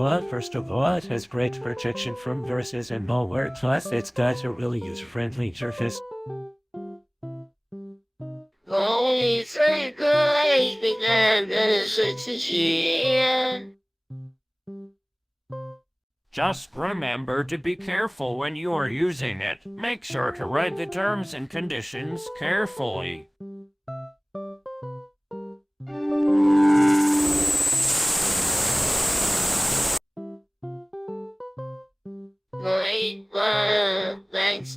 Well, first of all, it has great protection from viruses and malware, plus it's got a really user-friendly interface. Only say good because it's Just remember to be careful when you are using it. Make sure to read the terms and conditions carefully. Thanks,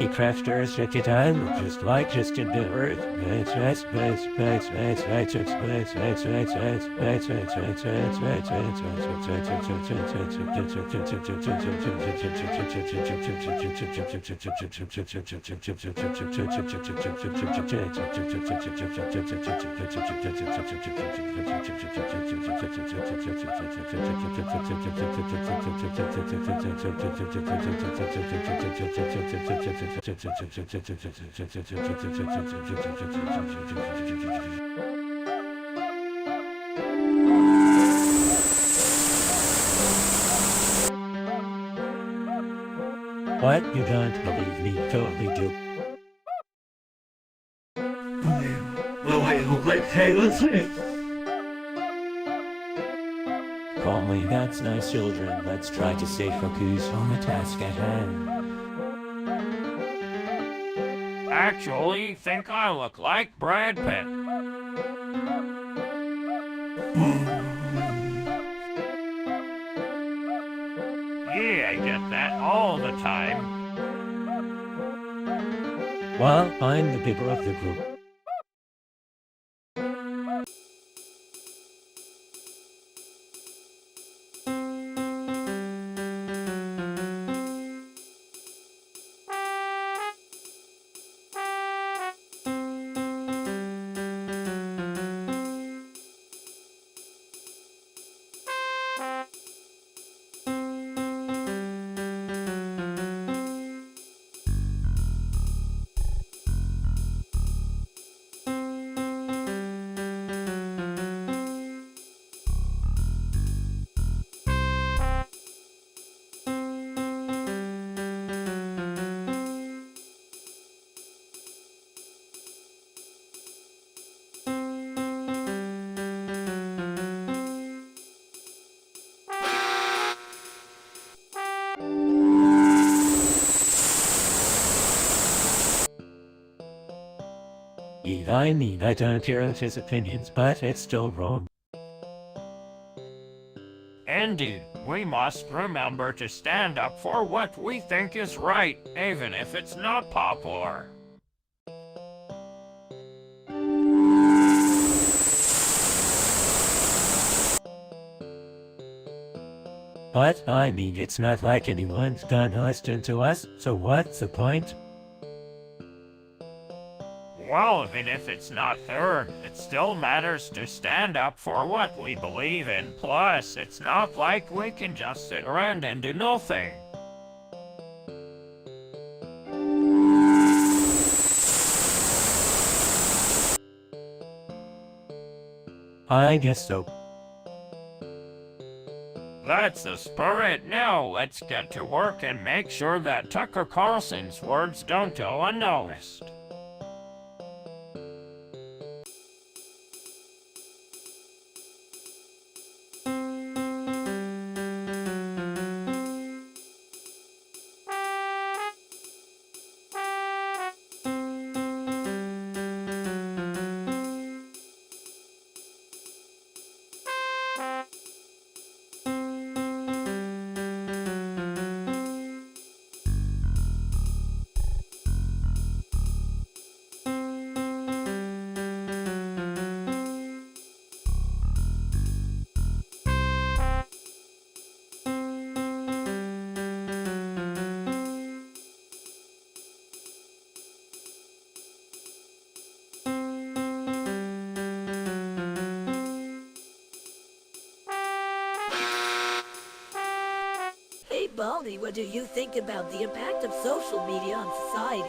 The crafters at the time were just in the earth. What? You don't believe me? Totally do. Calmly, that's nice, children. Let's try to stay focused on the task at hand. Actually, think I look like Brad Pitt. Yeah, I get that all the time. Well, I'm the bigger of the group. I mean, I don't care of his opinions, but it's still wrong. Indeed, we must remember to stand up for what we think is right, even if it's not popular. But, I mean, it's not like anyone's gonna listen to us, so what's the point? Well, even if it's not heard, it still matters to stand up for what we believe in. Plus, it's not like we can just sit around and do nothing. I guess so. That's the spirit. Now, let's get to work and make sure that Tucker Carlson's words don't go unnoticed. Baldi, what do you think about the impact of social media on society?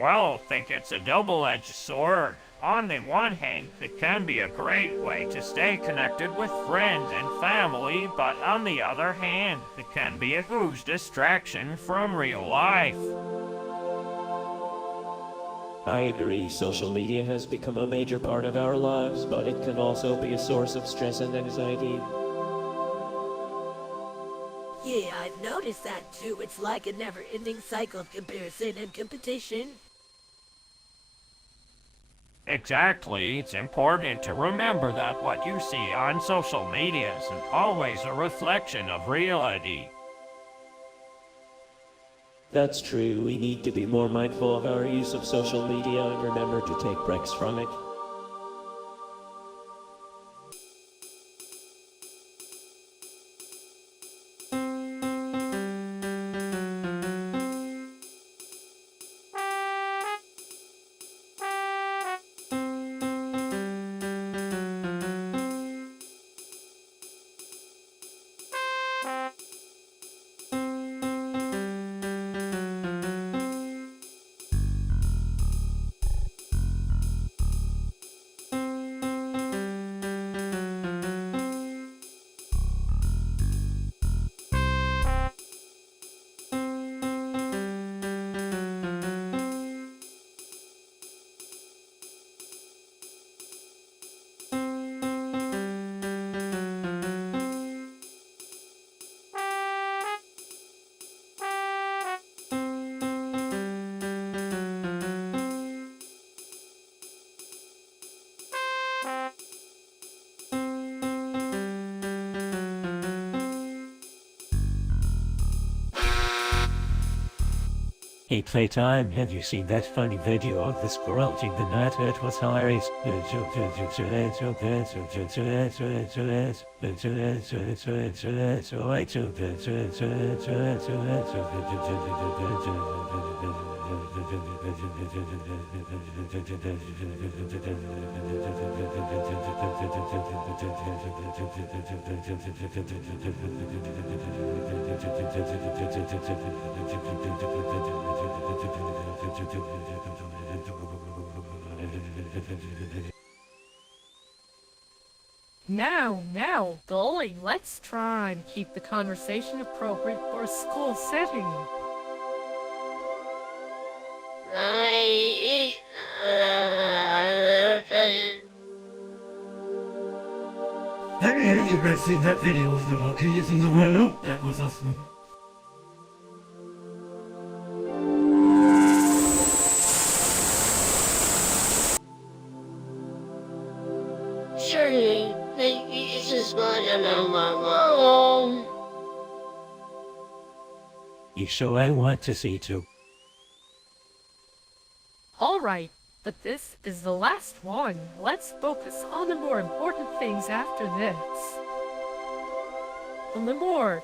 Well, I think it's a double-edged sword. On the one hand, it can be a great way to stay connected with friends and family, but on the other hand, it can be a huge distraction from real life. I agree, social media has become a major part of our lives, but it can also be a source of stress and anxiety. Yeah, I've noticed that too. It's like a never-ending cycle of comparison and competition. Exactly, it's important to remember that what you see on social media isn't always a reflection of reality. That's true, we need to be more mindful of our use of social media and remember to take breaks from it. Hey Playtime, have you seen that funny video of the squirrel eating the nut? It was hilarious. Now, Baldi, let's try and keep the conversation appropriate for a school setting. Have you guys seen that video of the monkeys in the window? That was awesome. Surely, maybe this is what I know my mom. You show I want to see too. Alright, but this is the last one. Let's focus on the more important things after this. On the more...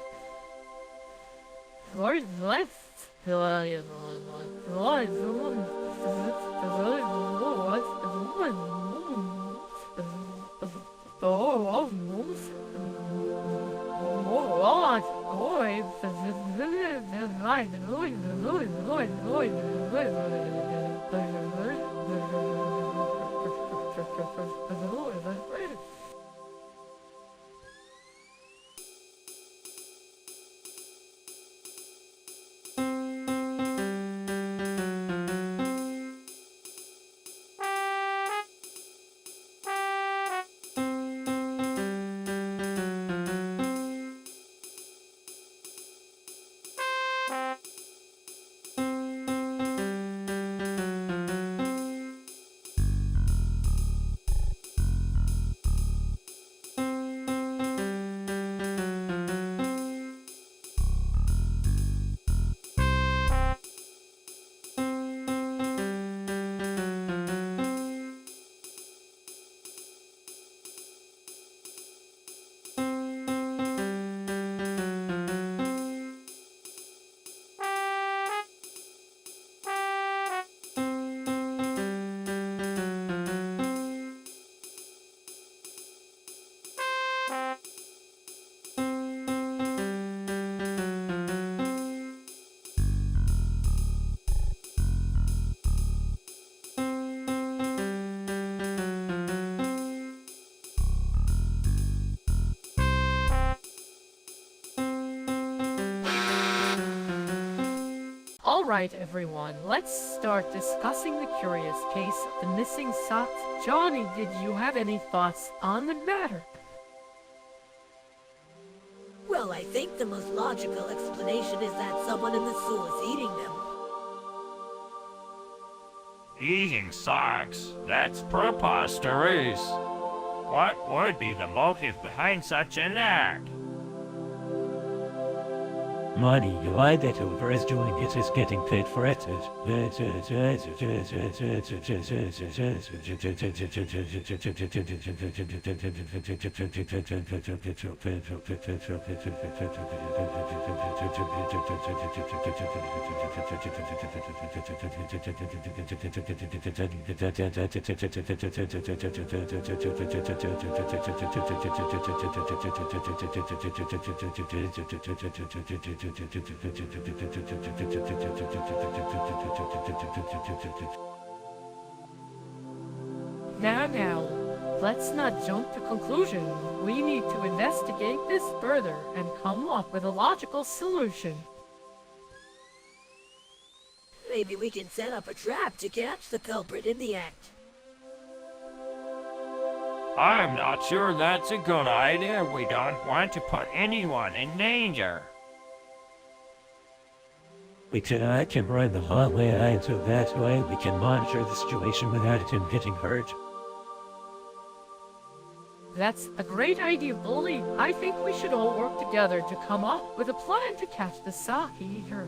All right, everyone, let's start discussing the curious case of the missing socks. Johnny, did you have any thoughts on the matter? Well, I think the most logical explanation is that someone in the zoo is eating them. Eating socks? That's preposterous. What would be the motive behind such an act? Money, you lied that over is doing it is getting paid for it. Now, let's not jump to conclusion. We need to investigate this further and come up with a logical solution. Maybe we can set up a trap to catch the culprit in the act. I'm not sure that's a good idea. We don't want to put anyone in danger. I can run the hotline so that way we can monitor the situation without him getting hurt. That's a great idea, Baldi. I think we should all work together to come up with a plan to catch the sock eater.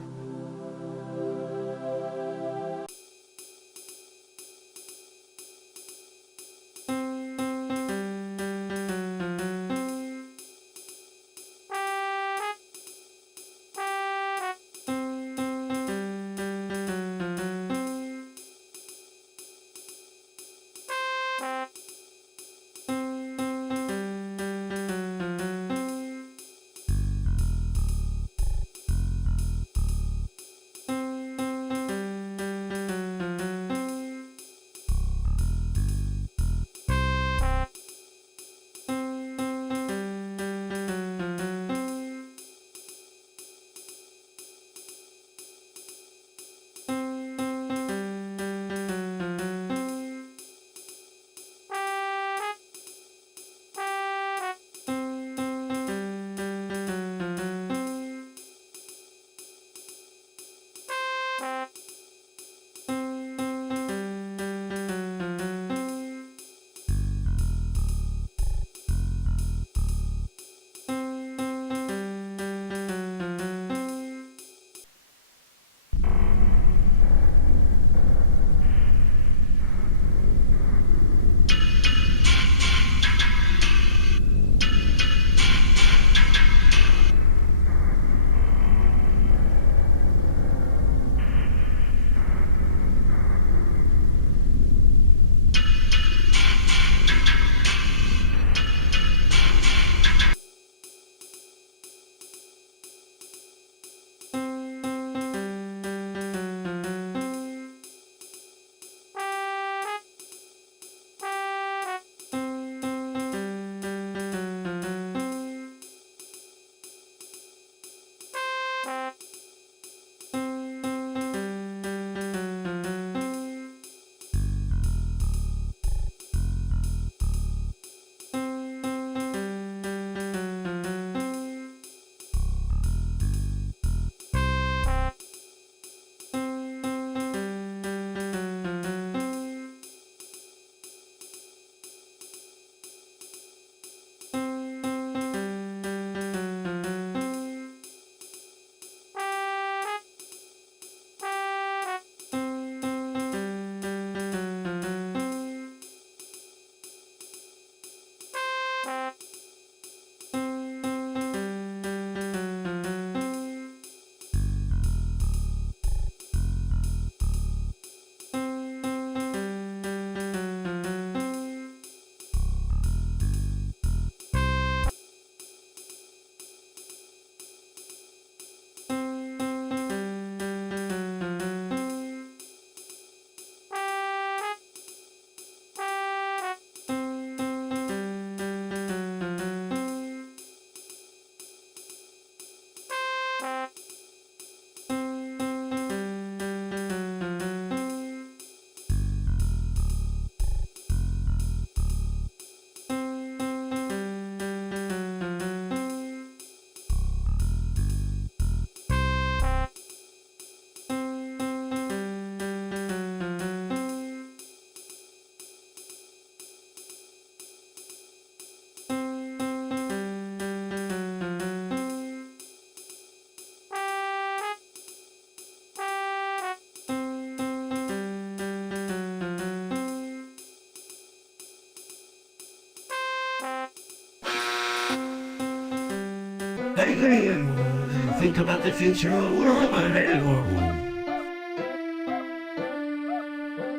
Think about the future of the world.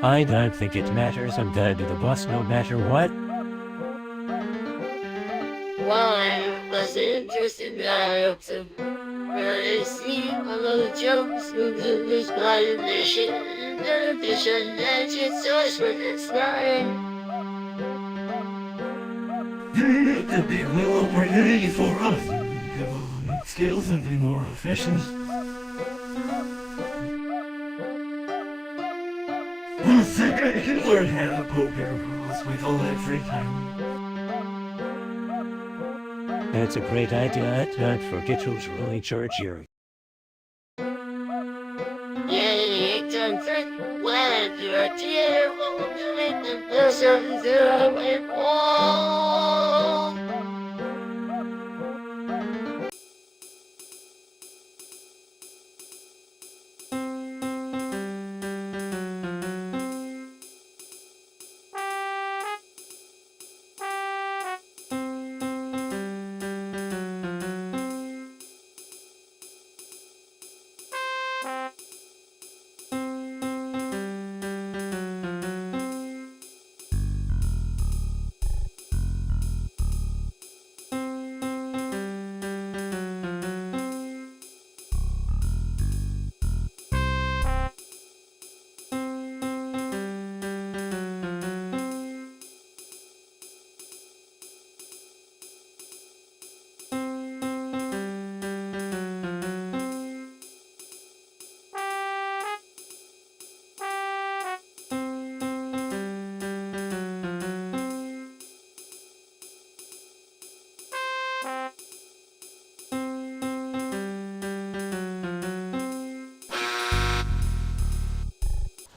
I don't think it matters. I'm going to the bus no matter what. While I was interested in items of really see all the jokes with this violation and television that its source with its line. It could be a real opportunity for us. Skills and be more efficient. I think I can learn how to poker with all that free time. That's a great idea. Don't forget who's really in charge here. Yeah, don't think when you're terrible, doing the person to my wall.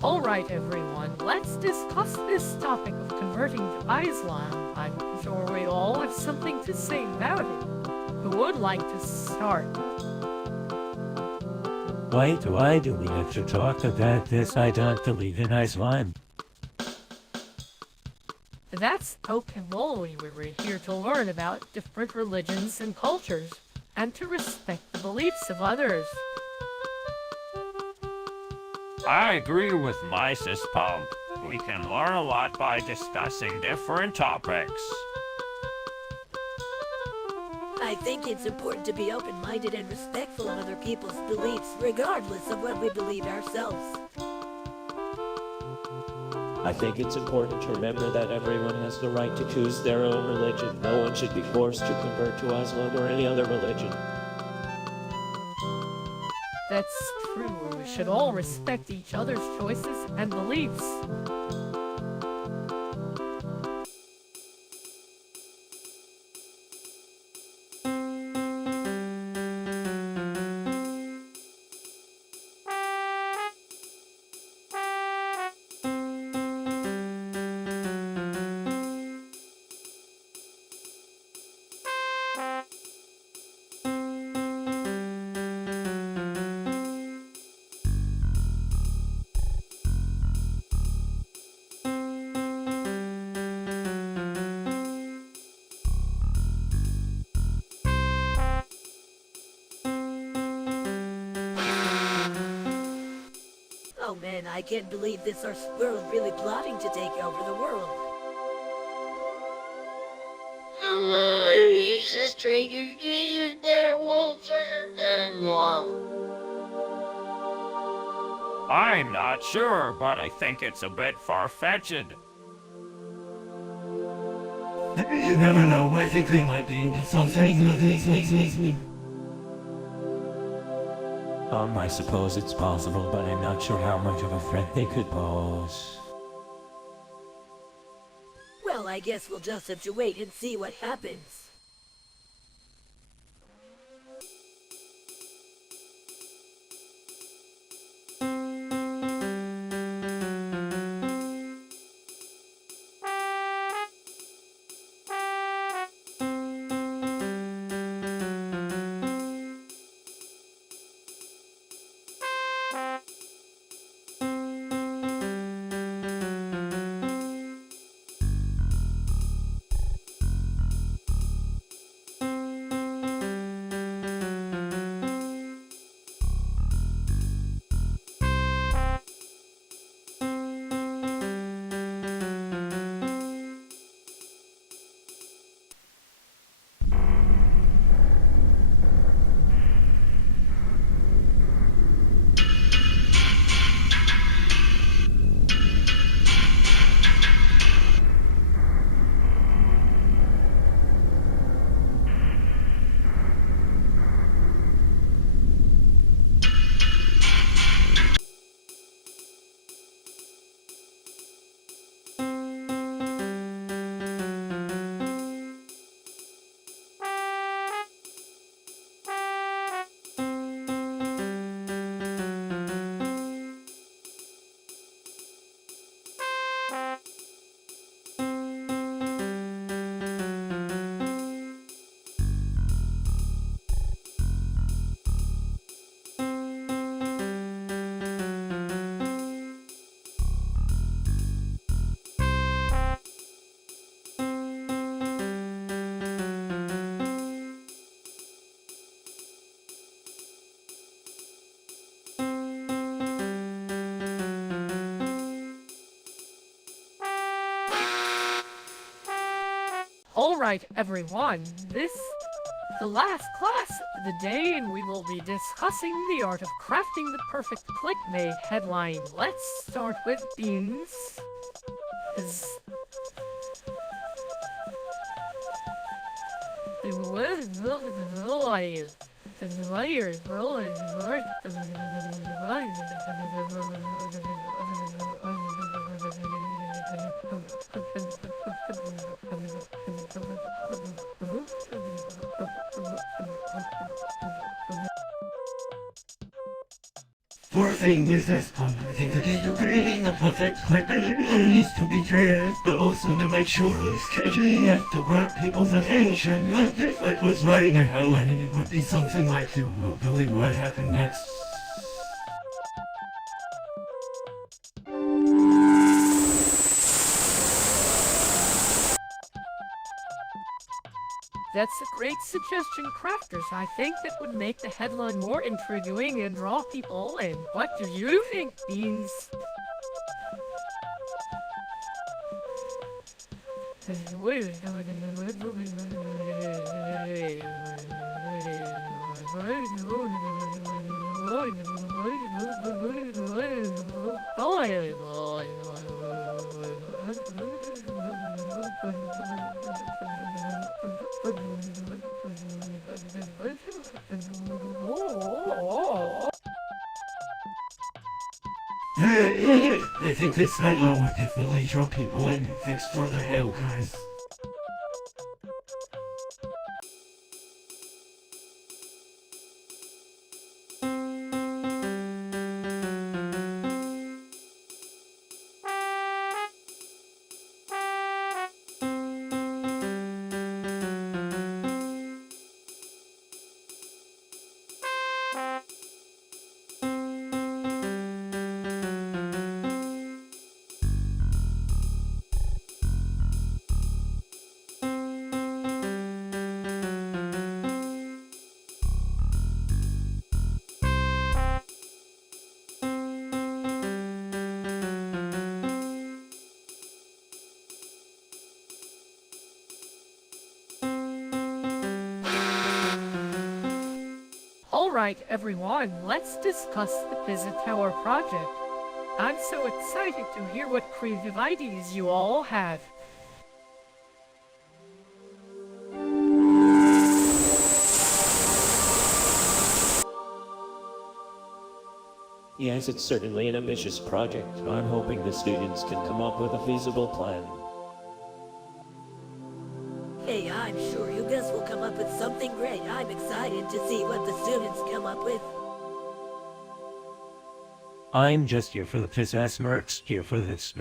Alright everyone, let's discuss this topic of converting to Islam. I'm sure we all have something to say about it. Who would like to start? Why do we have to talk about this? I don't believe in Islam. That's okay, Baldi. We're here to learn about different religions and cultures, and to respect the beliefs of others. I agree with my sis Pump. We can learn a lot by discussing different topics. I think it's important to be open-minded and respectful of other people's beliefs, regardless of what we believe ourselves. I think it's important to remember that everyone has the right to choose their own religion. No one should be forced to convert to Islam or any other religion. That's true. We should all respect each other's choices and beliefs. Oh man, I can't believe this our squirrel is really plotting to take over the world. He's a stranger to you there, Walter, and I'm not sure, but I think it's a bit far-fetched. You never know. I think they might be something. I suppose it's possible, but I'm not sure how much of a threat they could pose. Well, I guess we'll just have to wait and see what happens. Alright everyone, this the last class of the day, and we will be discussing the art of crafting the perfect clickbait headline. Let's start with Beans. Poor thing is this I think the key to creating the perfect clickbait needs to be creative, but also to make sure it's catchy and to grab people's attention. If I was writing a headline, it would be something like, "You won't believe what happened next." That's a great suggestion, crafters. I think that would make the headline more intriguing and draw people in. What do you think, Beans? I think this headline would definitely draw people in. Thanks for the help, guys. Alright everyone, let's discuss the Visit Tower project. I'm so excited to hear what creative ideas you all have. Yes, it's certainly an ambitious project. I'm hoping the students can come up with a feasible plan. Hey, I'm sure you guys will come up with something great. I'm excited to see what the students come up with. I'm just here for the piss-ass mercs, here for this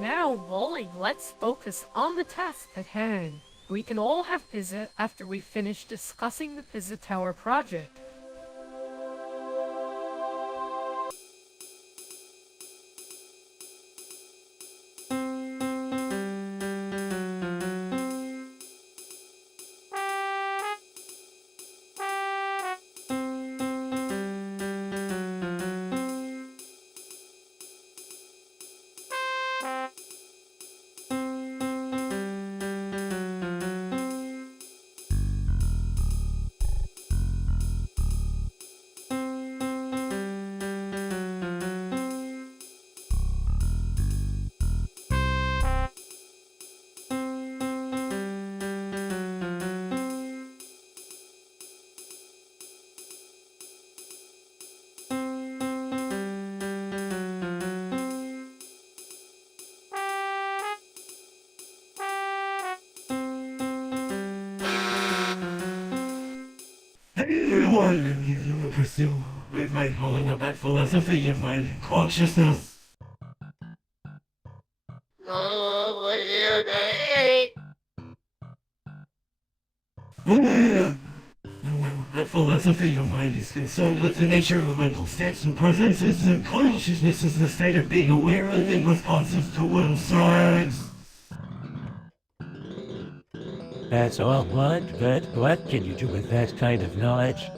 Now, Baldi, let's focus on the task at hand. We can all have pizza after we finish discussing the Pizza Tower project. One you pursue with my whole about philosophy of my consciousness. Oh, what is that? The philosophy of mind is concerned with the nature of mental states and processes, and consciousness is the state of being aware of and responsive to will signs. That's all. What can you do with that kind of knowledge?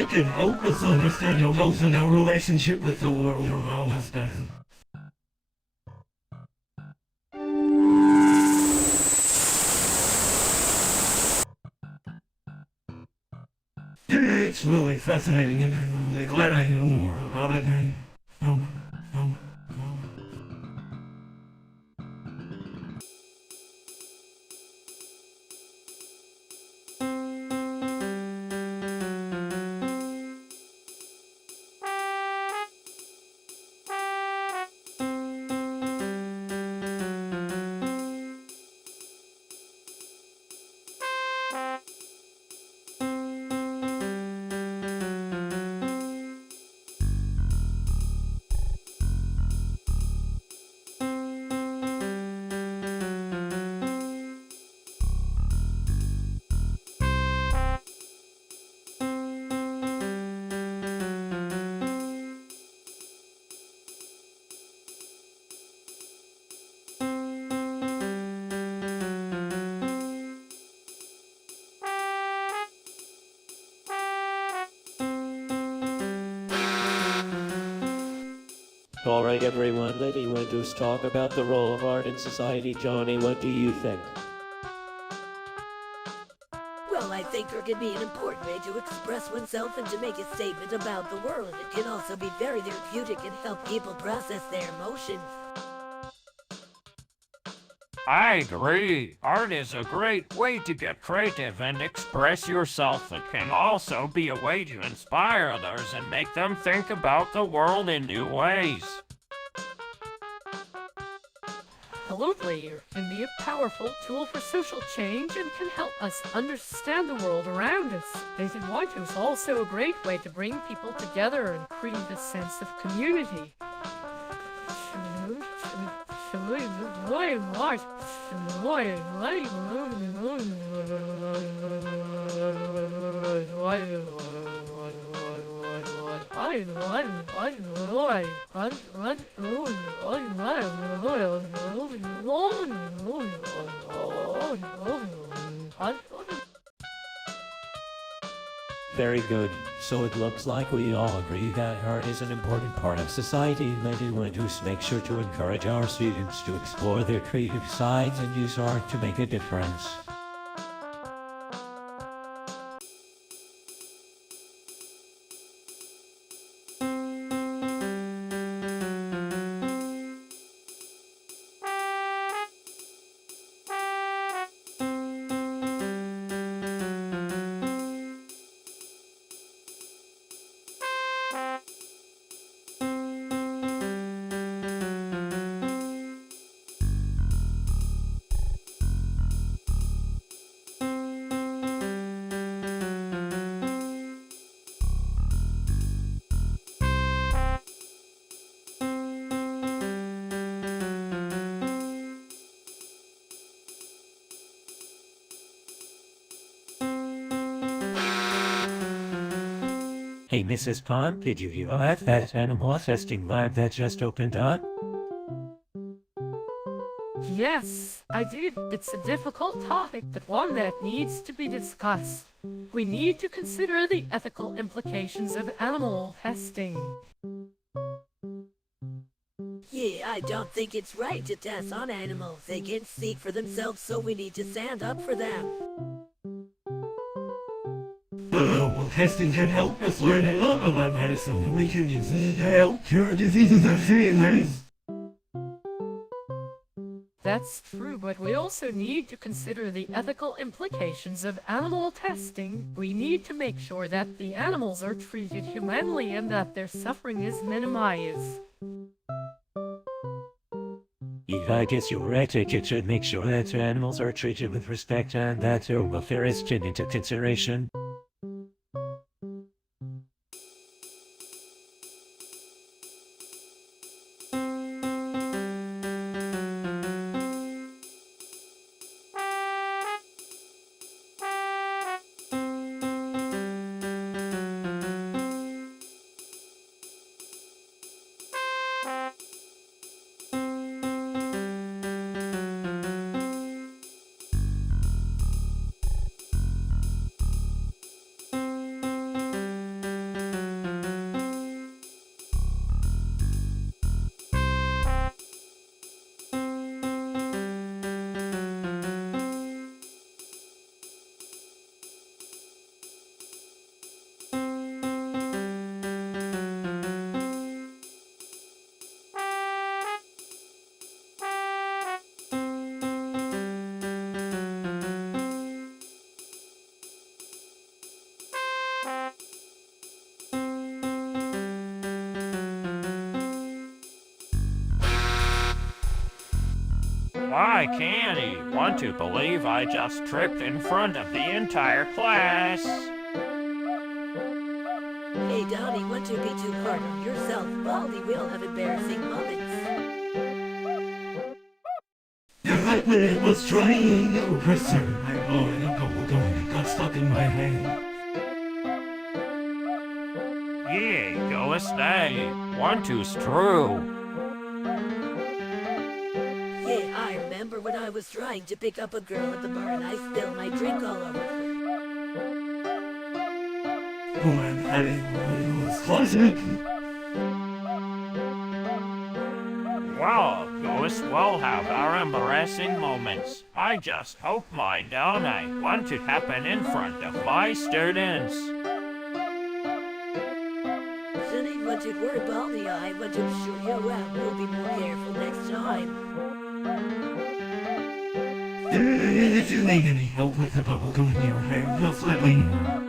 It can help us understand our roles and our relationship with the world around us. It's really fascinating and I'm really glad I know more about it. Um, um, Alright everyone, let Wendo's talk about the role of art in society. Johnny, what do you think? Well, I think art can be an important way to express oneself and to make a statement about the world. It can also be very therapeutic and help people process their emotions. I agree. Art is a great way to get creative and express yourself. It can also be a way to inspire others and make them think about the world in new ways. Absolutely, art can be a powerful tool for social change and can help us understand the world around us. It is also a great way to bring people together and create a sense of community. Very good. So it looks like we all agree that art is an important part of society. Let Wendo's make sure to encourage our students to explore their creative sides and use art to make a difference. Hey, Mrs. Pond, did you hear that animal testing lab that just opened up? Yes, I did. It's a difficult topic, but one that needs to be discussed. We need to consider the ethical implications of animal testing. Yeah, I don't think it's right to test on animals. They can speak for themselves, so we need to stand up for them. Well, testing can help us learn a lot about medicine, and we can use it to help cure diseases of sickness. That's true, but we also need to consider the ethical implications of animal testing. We need to make sure that the animals are treated humanely and that their suffering is minimized. Yeah, I guess you're right. It should make sure that animals are treated with respect and that their welfare is taken into consideration. Why can't he? Want to believe I just tripped in front of the entire class? Hey, Donnie, want to be too hard on yourself. Baldi will have embarrassing moments. I was trying to preserve my own gold and got stuck in my hand. Yeah, go a stay. Want to's true. Yeah, I remember when I was trying to pick up a girl at the bar and I spilled my drink all over her. When I was closet. Well, ghosts will have our embarrassing moments. I just hope my don't want to happen in front of my students. Shouldn't want to worry about the eye, want to show you around. We'll be more careful next time. If you need any help with the bubble gum in your hair, just let me know.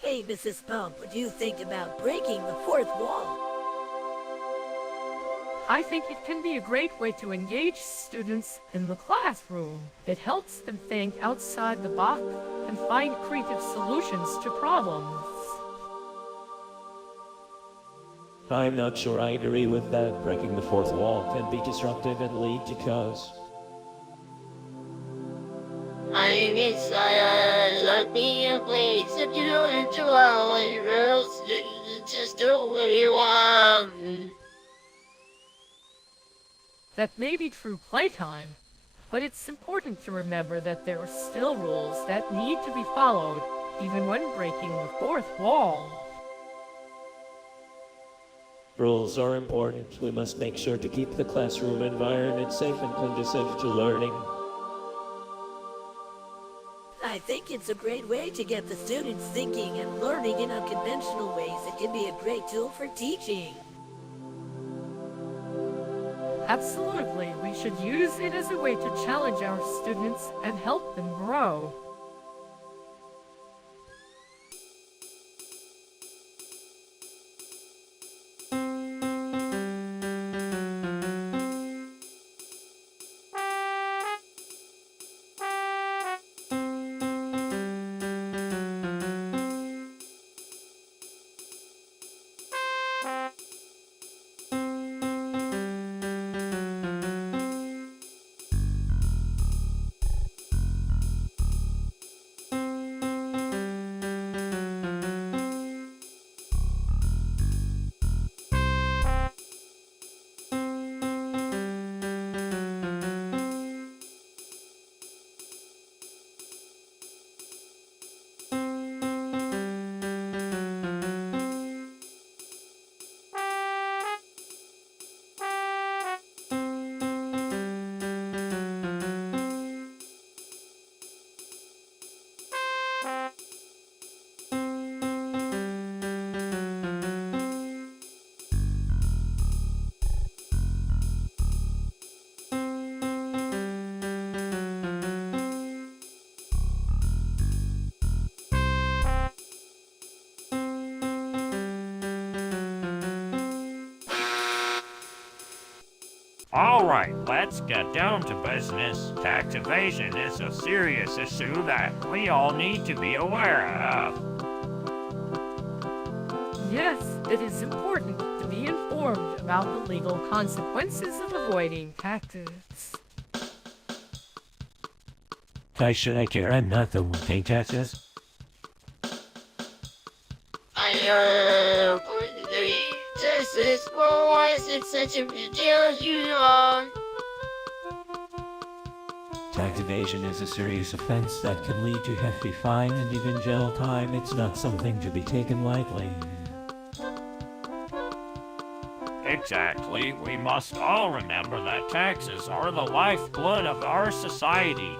Hey, Mrs. Pump, what do you think about breaking the fourth wall? I think it can be a great way to engage students in the classroom. It helps them think outside the box and find creative solutions to problems. I'm not sure I agree with that. Breaking the fourth wall can be disruptive and lead to chaos. I guess I like being a place that you don't enjoy when your girls just do what you want. That may be true playtime, but it's important to remember that there are still rules that need to be followed, even when breaking the fourth wall. Rules are important. We must make sure to keep the classroom environment safe and conducive to learning. I think it's a great way to get the students thinking and learning in unconventional ways. It can be a great tool for teaching. Absolutely, we should use it as a way to challenge our students and help them grow. Alright, let's get down to business. Tax evasion is a serious issue that we all need to be aware of. Yes, it is important to be informed about the legal consequences of avoiding taxes. Why should I care? I'm not the one paying taxes. Texas, well, why is it such a big deal, you know? Tax evasion is a serious offense that can lead to hefty fine and even jail time. It's not something to be taken lightly. Exactly, we must all remember that taxes are the lifeblood of our society.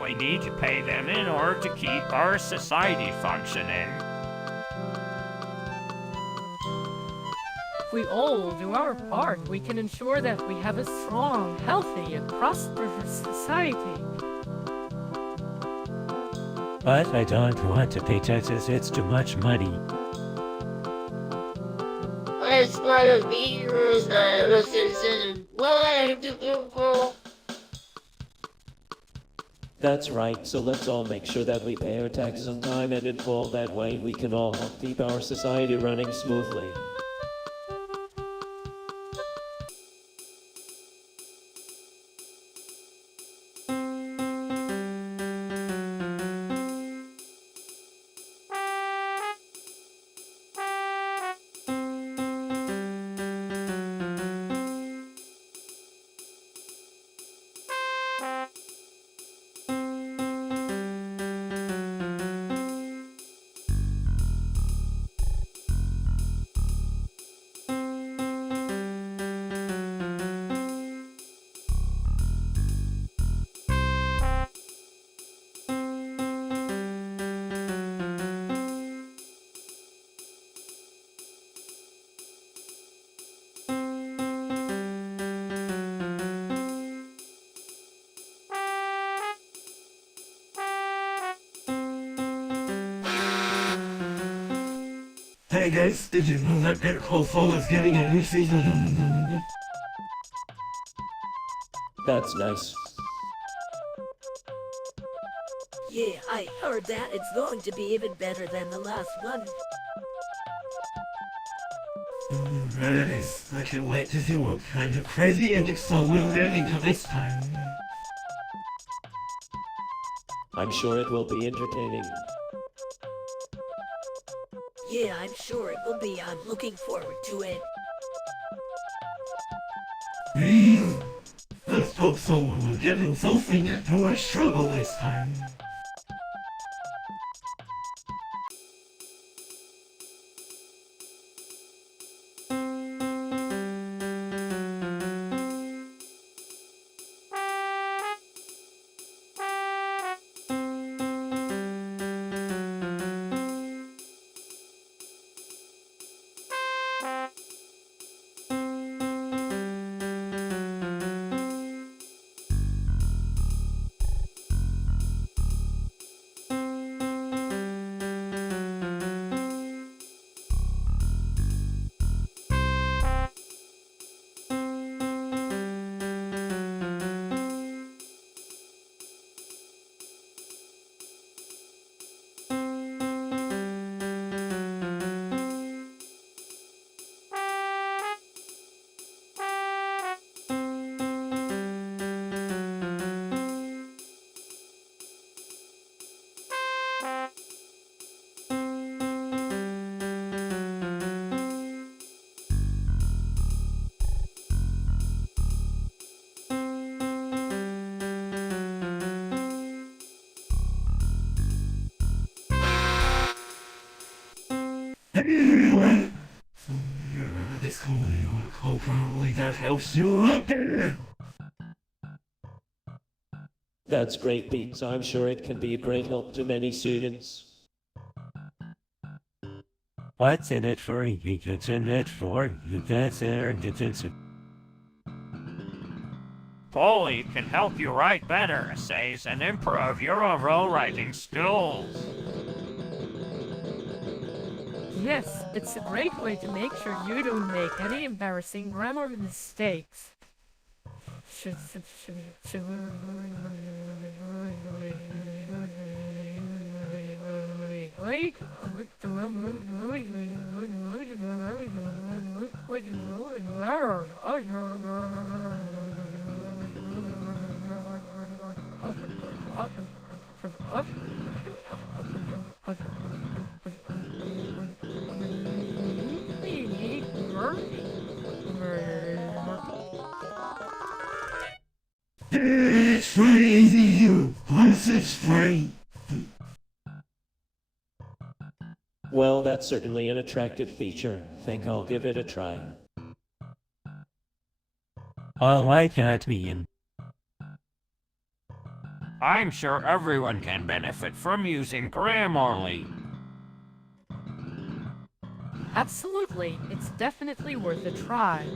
We need to pay them in order to keep our society functioning. If we all do our part, we can ensure that we have a strong, healthy, and prosperous society. But I don't want to pay taxes. It's too much money. It's part of me, as a citizen. Well, I have to go. That's right, so let's all make sure that we pay our taxes on time and in full. That way we can all help keep our society running smoothly. Hey guys, did you know that Better Call Saul is getting a new season? That's nice. Yeah, I heard that. It's going to be even better than the last one. Nice. I can't wait to see what kind of crazy ending Saul will get into this time. I'm sure it will be entertaining. Yeah, I'm sure it will be. I'm looking forward to it. Let's hope someone will get himself into a struggle this time. Hopefully that helps you out there. That's great, Beats. I'm sure it can be a great help to many students. What's in it for you? What's in it for you? That's it. Baldi can help you write better essays and improve your overall writing skills. Yes, it's a great way to make sure you don't make any embarrassing grammar mistakes. It's crazy, you. What's this free? Well, that's certainly an attractive feature. Think I'll give it a try. I like that being. I'm sure everyone can benefit from using Grammarly. Absolutely, it's definitely worth a try.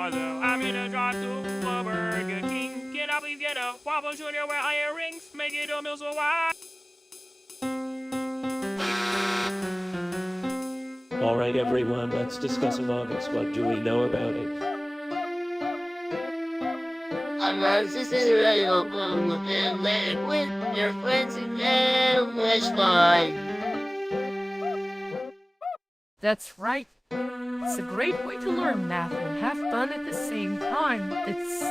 Although I'm in a drive to a Burger King, can I please get a Whopper Junior with iron rings? Make it a meal so wide. Alright everyone, let's discuss Among Us. What do we know about it? Amongst Us is available and let it with your friends and have much fun. That's right. It's a great way to learn math and have fun at the same time. It's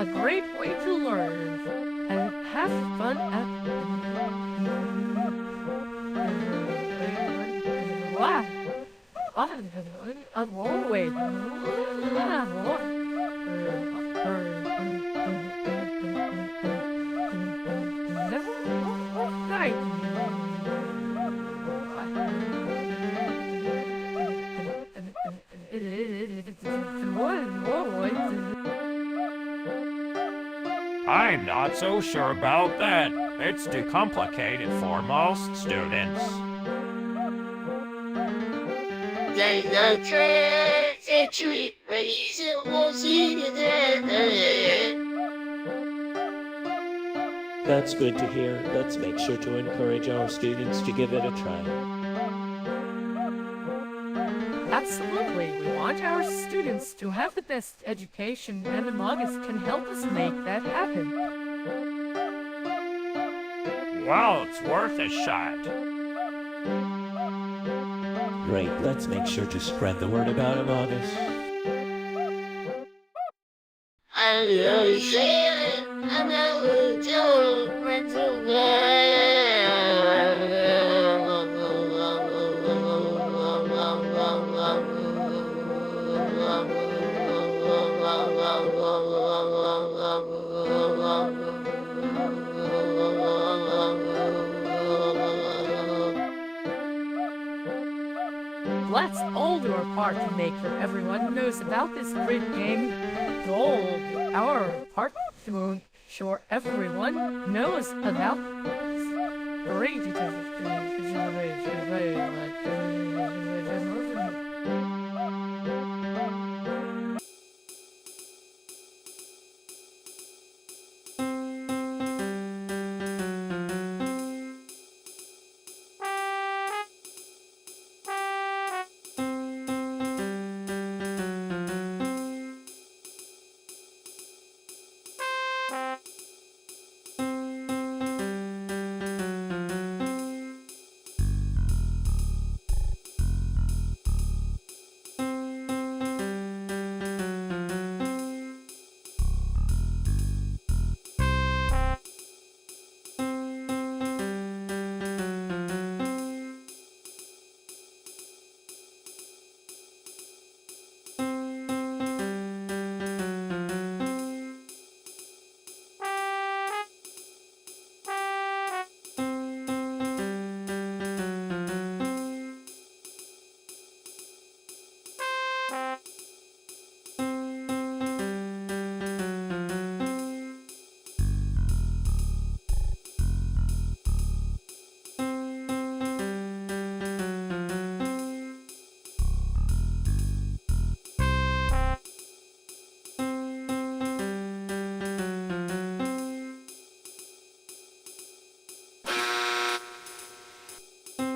a great way to learn and have fun at wow. I'm not so sure about that. It's too complicated for most students. There's no trajectory, reason won't see you there. That's good to hear. Let's make sure to encourage our students to give it a try. Absolutely. We want our students to have the best education, and Among Us can help us make that happen. Well, it's worth a shot. Great, let's make sure to spread the word about Among Us. I'm gonna say it, I'm gonna tell friends of part to make sure everyone knows about this great game. Gold, our part to ensure everyone knows about this great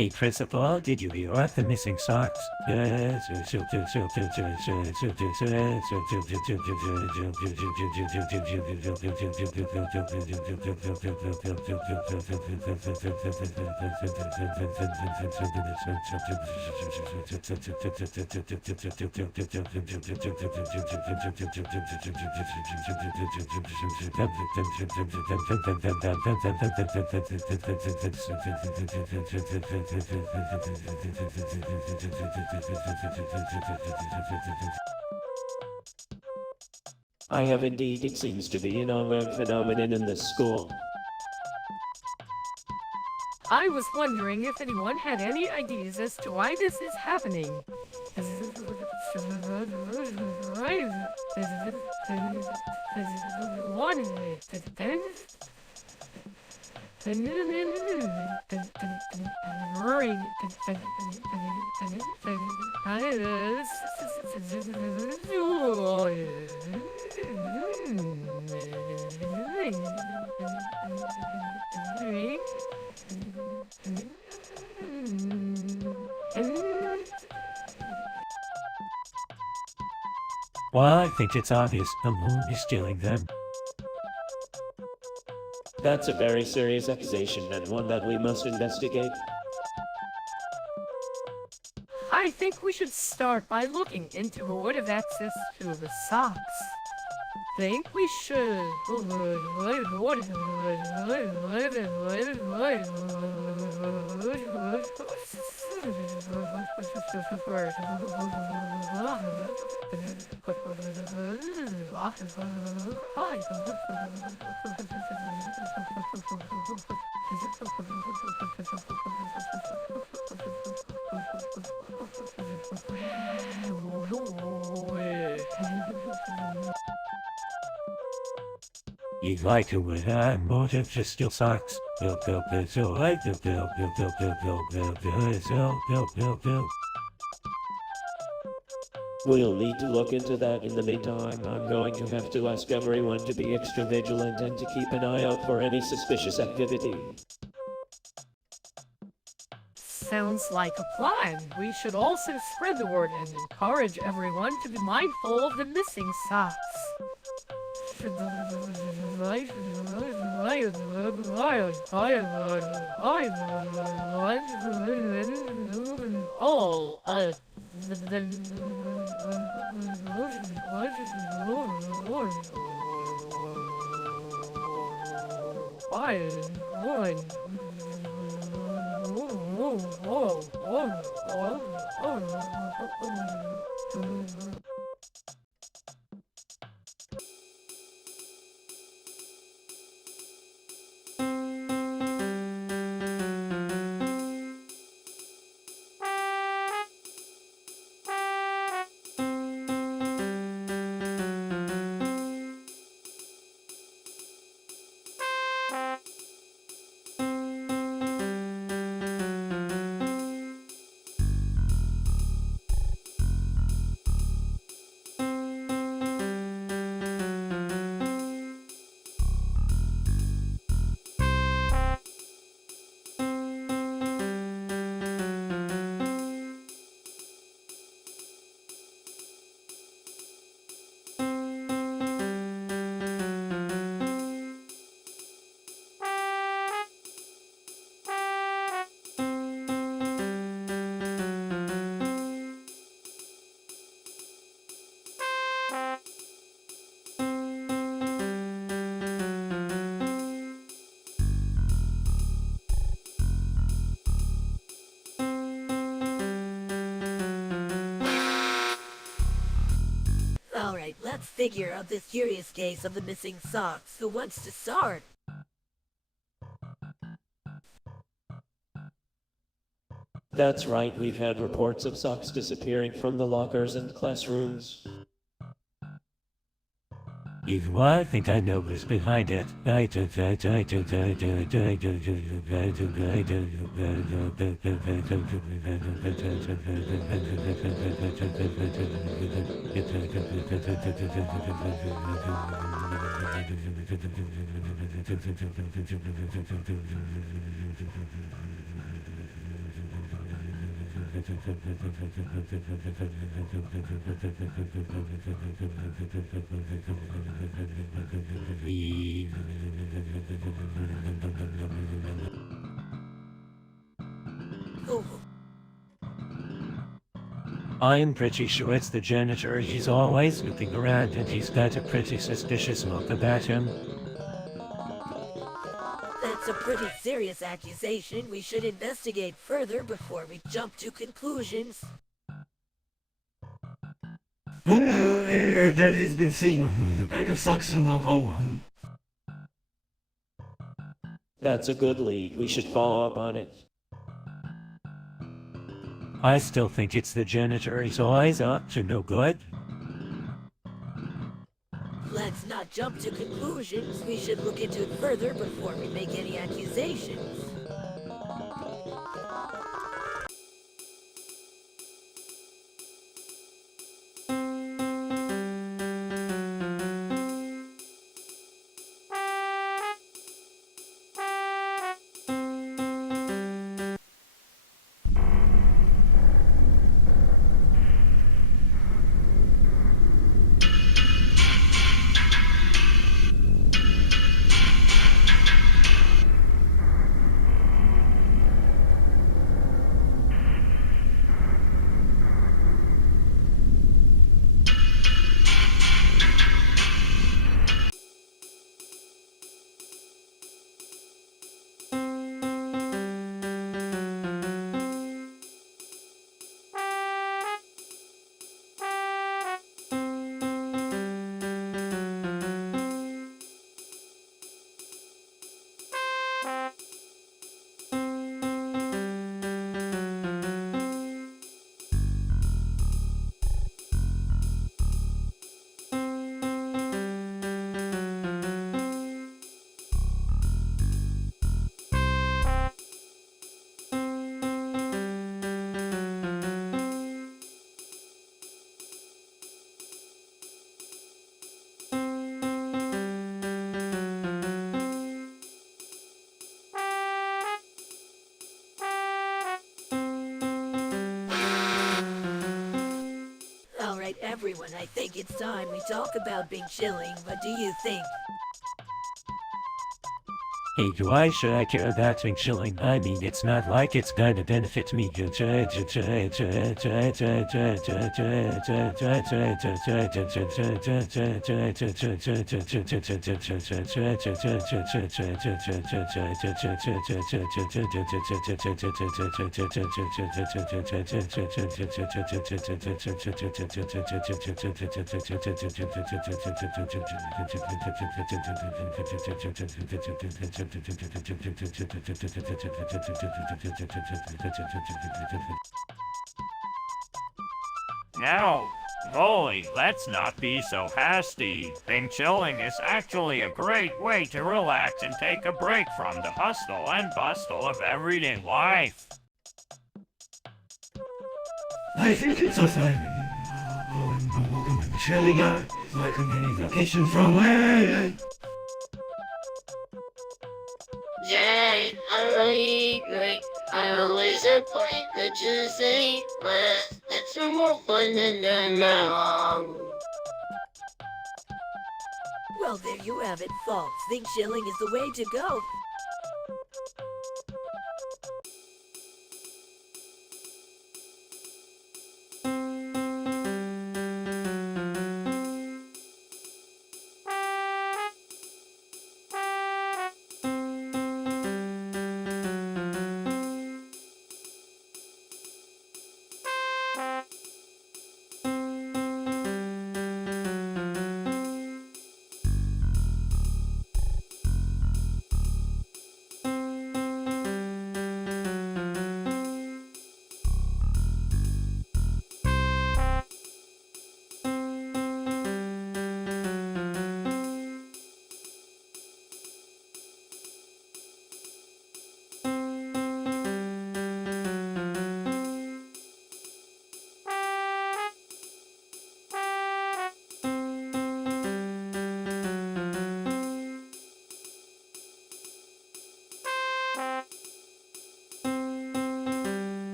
Hey, Principal, did you hear about the missing socks? I have indeed. It seems to be an ongoing phenomenon in this school. I was wondering if anyone had any ideas as to why this is happening. Well, I think it's obvious the moon is stealing them. That's a very serious accusation and one that we must investigate. I think we should start by looking into who would have access to the socks. Think we should. You'd like to win a motive to steal socks. We'll need to look into that. In the meantime, I'm going to have to ask everyone to be extra vigilant and to keep an eye out for any suspicious activity. Sounds like a plan. We should also spread the word and encourage everyone to be mindful of the missing socks. All Alright, let's figure out this curious case of the missing socks. Who wants to start? That's right, we've had reports of socks disappearing from the lockers and classrooms. I think I know who's behind it. Who? I'm pretty sure it's the janitor. He's always looking around and he's got a pretty suspicious look about him. That's a pretty serious accusation. We should investigate further before we jump to conclusions. That has been seen. The bag of socks in the hole. That's a good lead, we should follow up on it. I still think it's the janitor. He's always up to no good. Let's not jump to conclusions. We should look into it further before we make any accusations. Alright, everyone, I think it's time we talk about being chilling. What do you think? Hey, should I care about being chilling? I mean, it's not like it's gonna benefit me. Now, Bully, let's not be so hasty. Being chilling is actually a great way to relax and take a break from the hustle and bustle of everyday life. I think it's a sign. Chilling out is like a mini vacation from where? Jay, I agree. I always appoint that you say less. It's more fun than now. Well, there you have it, folks. Think chilling is the way to go.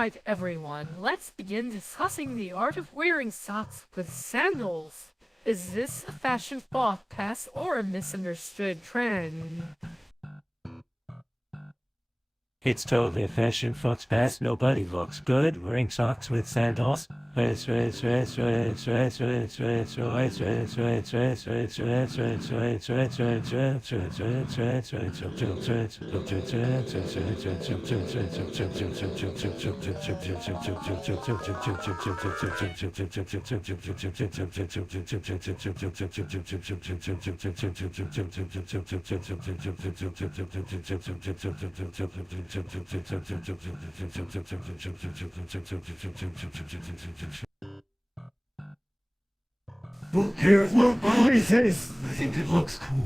Alright everyone, let's begin discussing the art of wearing socks with sandals. Is this a fashion thought pass or a misunderstood trend? It's totally a fashion fucks past. Nobody looks good wearing socks with sandals. Who cares what Baldi says? I think it looks cool.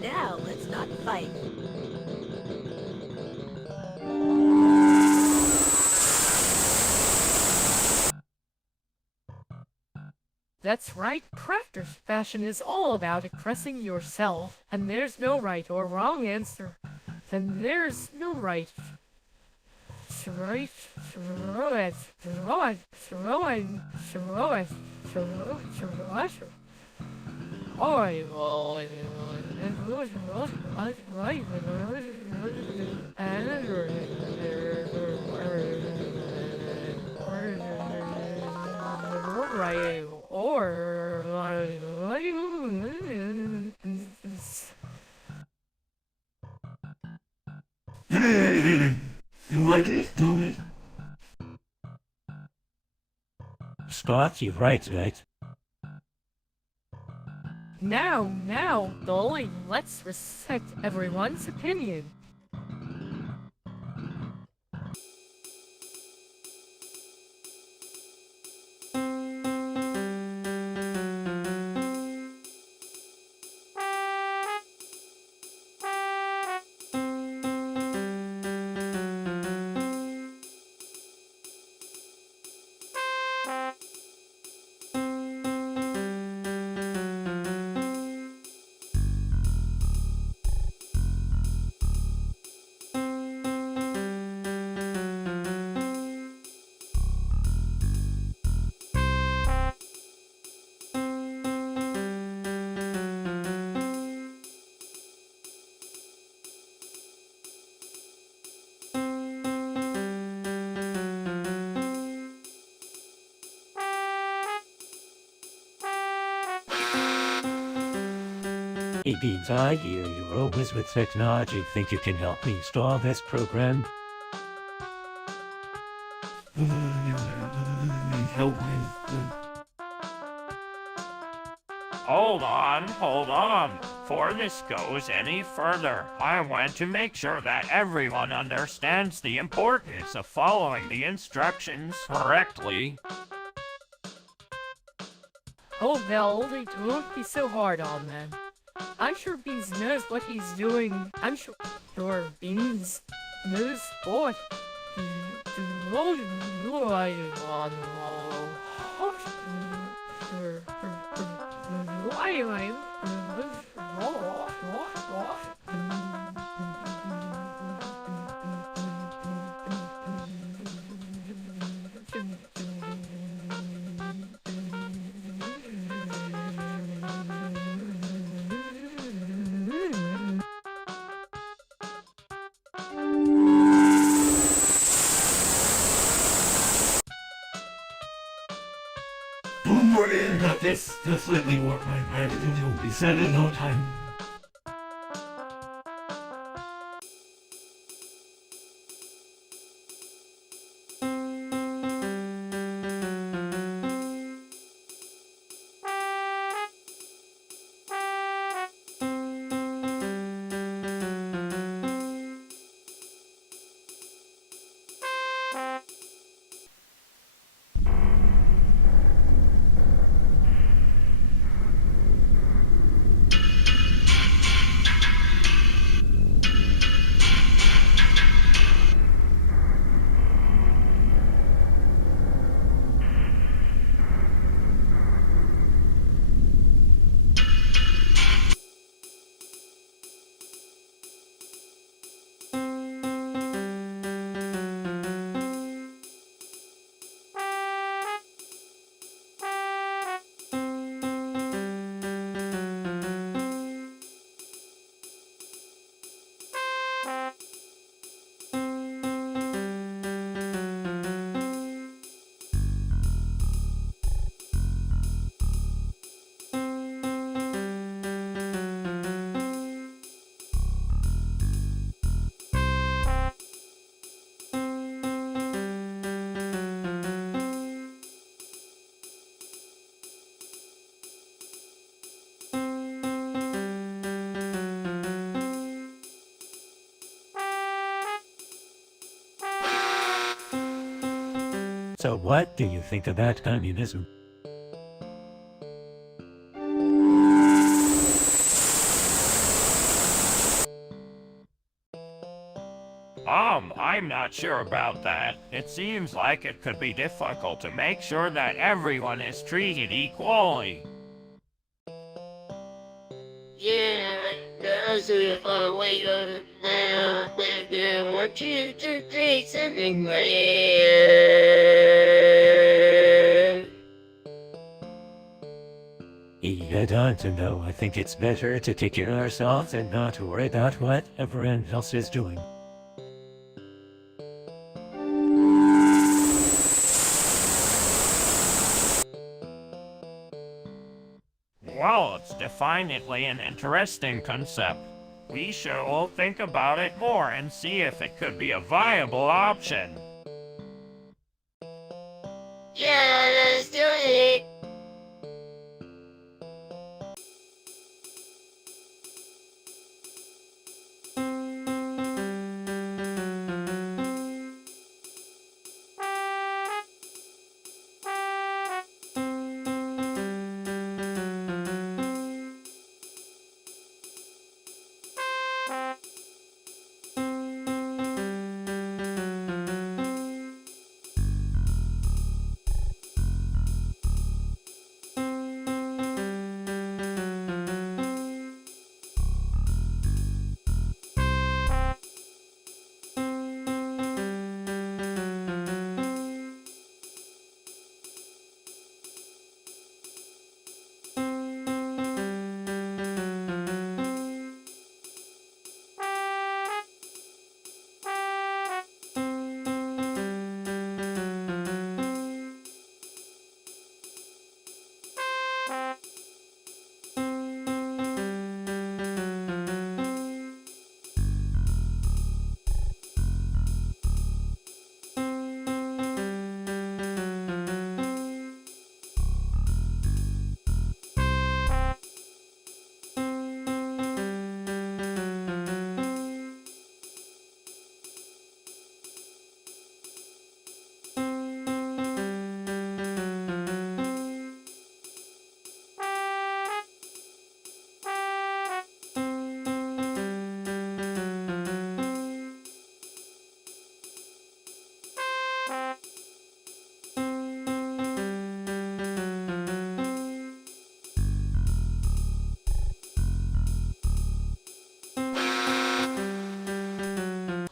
Now, let's not fight. That's right, crafters fashion is all about expressing yourself, and there's no right or wrong answer. Then there's no right. Right, or You like it, don't it? Scott, you're right. now, Dolly, let's respect everyone's opinion. Hey Beans, I hear you're always with technology. Think you can help me install this program? Help me. Hold on. Before this goes any further, I want to make sure that everyone understands the importance of following the instructions correctly. Oh, Baldi, don't be so hard on them. I'm sure Beans knows what he's doing. I'm sure Beans knows what Boom, we're in. Got this. Just let me work my magic and you'll be set in no time. So what do you think about communism? I'm not sure about that. It seems like it could be difficult to make sure that everyone is treated equally. Yeah, that's a far way to now. I want you to create something great. I don't know. I think it's better to take care of ourselves and not worry about what everyone else is doing. Well, it's definitely an interesting concept. We should all think about it more and see if it could be a viable option. Yeah, let's do it.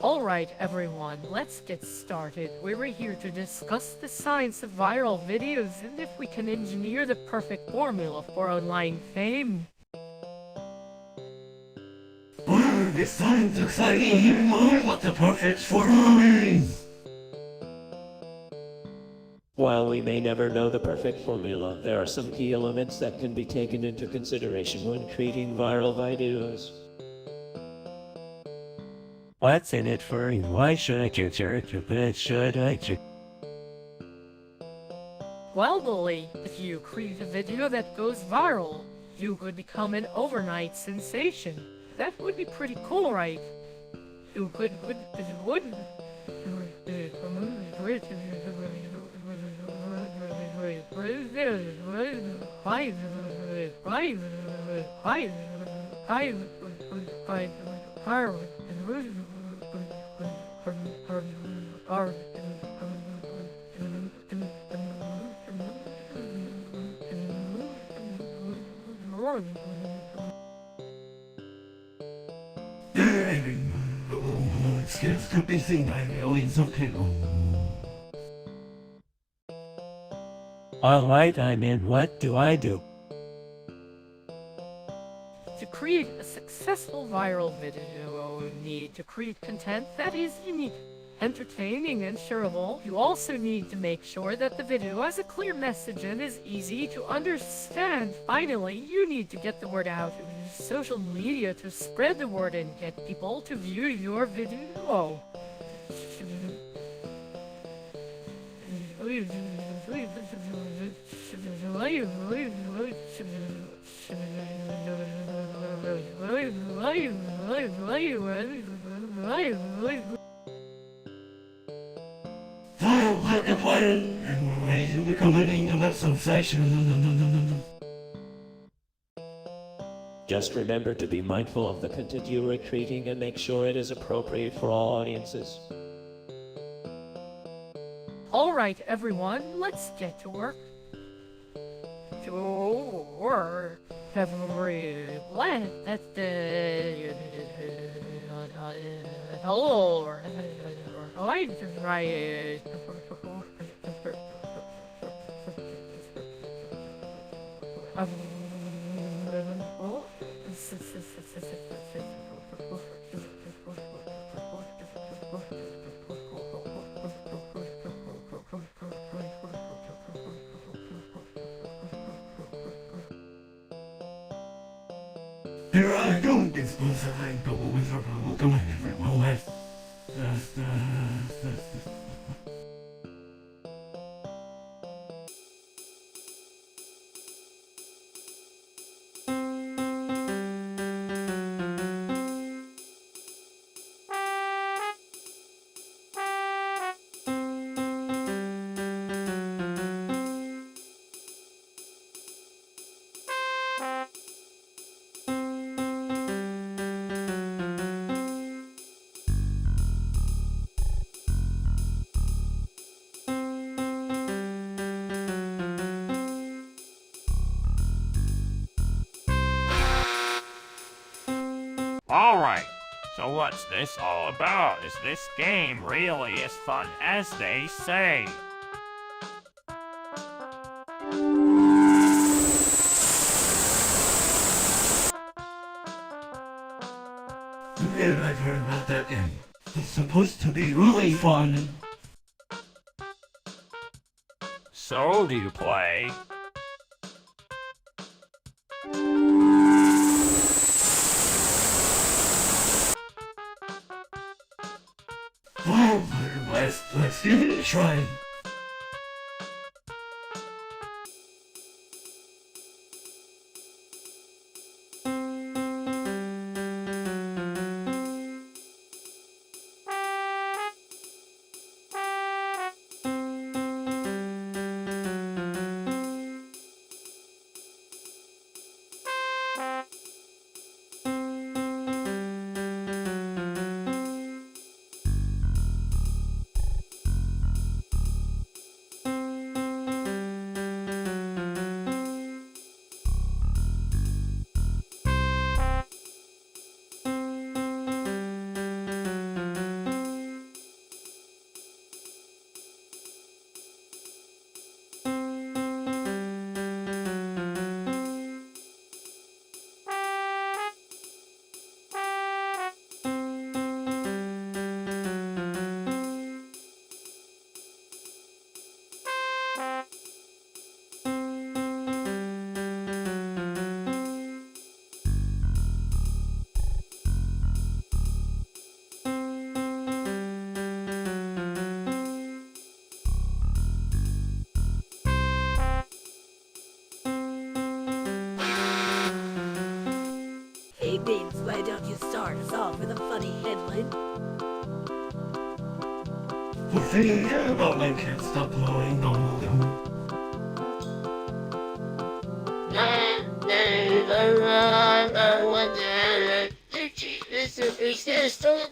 Alright everyone, let's get started. We're here to discuss the science of viral videos and if we can engineer the perfect formula for online fame. This sounds exciting even more what the perfect formula is. While we may never know the perfect formula, there are some key elements that can be taken into consideration when creating viral videos. What's in it for you? Why should I consider it? But should I? Well, Baldi, if you create a video that goes viral, you could become an overnight sensation. That would be pretty cool, right? You could. Skills to be seen by millions of people. Alright, I'm in. What do I do? To create a successful viral video, you need to create content that is unique, entertaining, and shareable. You also need to make sure that the video has a clear message and is easy to understand. Finally, you need to get the word out and use social media to spread the word and get people to view your video. to becoming a sensation. Just remember to be mindful of the content you are creating and make sure it is appropriate for all audiences. Alright, everyone, let's get to work. Everyone, that's the... Hello, Here I go, dispose of my go with a come everyone with. Alright, so what's this all about? Is this game really as fun as they say? Yeah, I've heard about that game. It's supposed to be really fun. So do you play? Well, let's give it a try. Hey, Beans, why don't you start us off with a funny headline? We're thinking about my can't stop blowing no. I wonder if Jesus exists to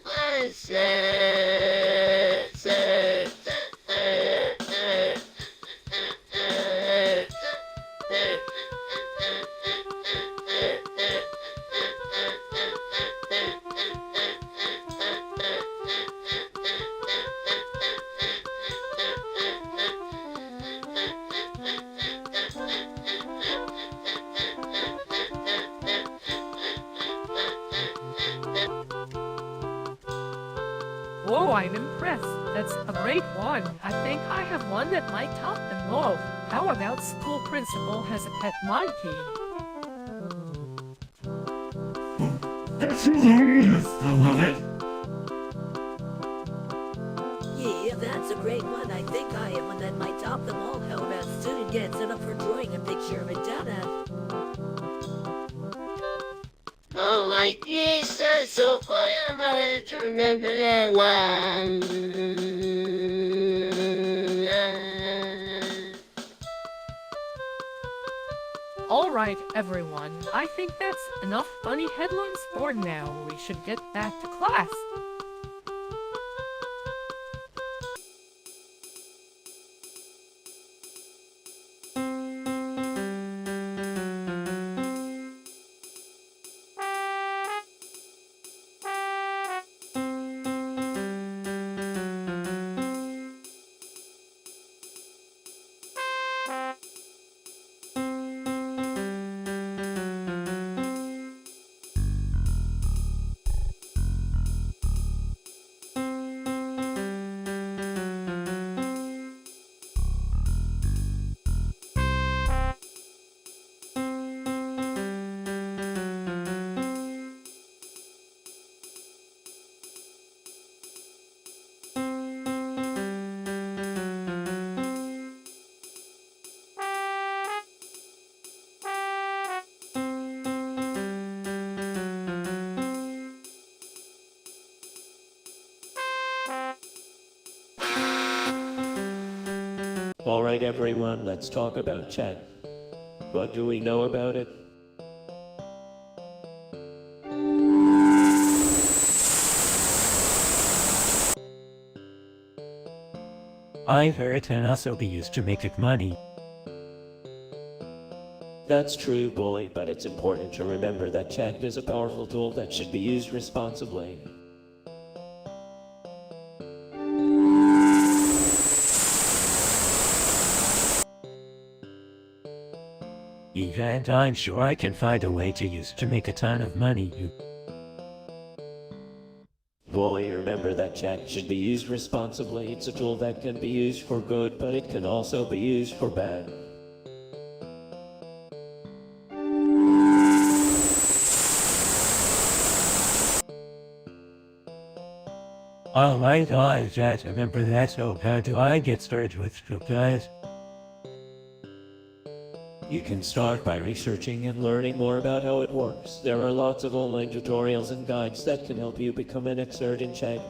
Whoa, I'm impressed. That's a great one. I think I have one that might top them all. How about school principal has a pet monkey? That's hilarious. I love it. Yeah, that's a great one. I think I have one that might top them all. How about student gets set up for drawing a picture of a donut? oh my goodness, that's so funny. I'm going to remember that one. Alright, everyone. I think that's enough funny headlines for now. We should get back to class. Alright everyone, let's talk about chat. What do we know about it? I've heard it can also be used to make money. That's true, bully, but it's important to remember that chat is a powerful tool that should be used responsibly. And I'm sure I can find a way to use it to make a ton of money. Bully, remember that chat should be used responsibly. It's a tool that can be used for good, but it can also be used for bad. Alright, guys, remember that, so how do I get started with you guys? You can start by researching and learning more about how it works. There are lots of online tutorials and guides that can help you become an expert in chat.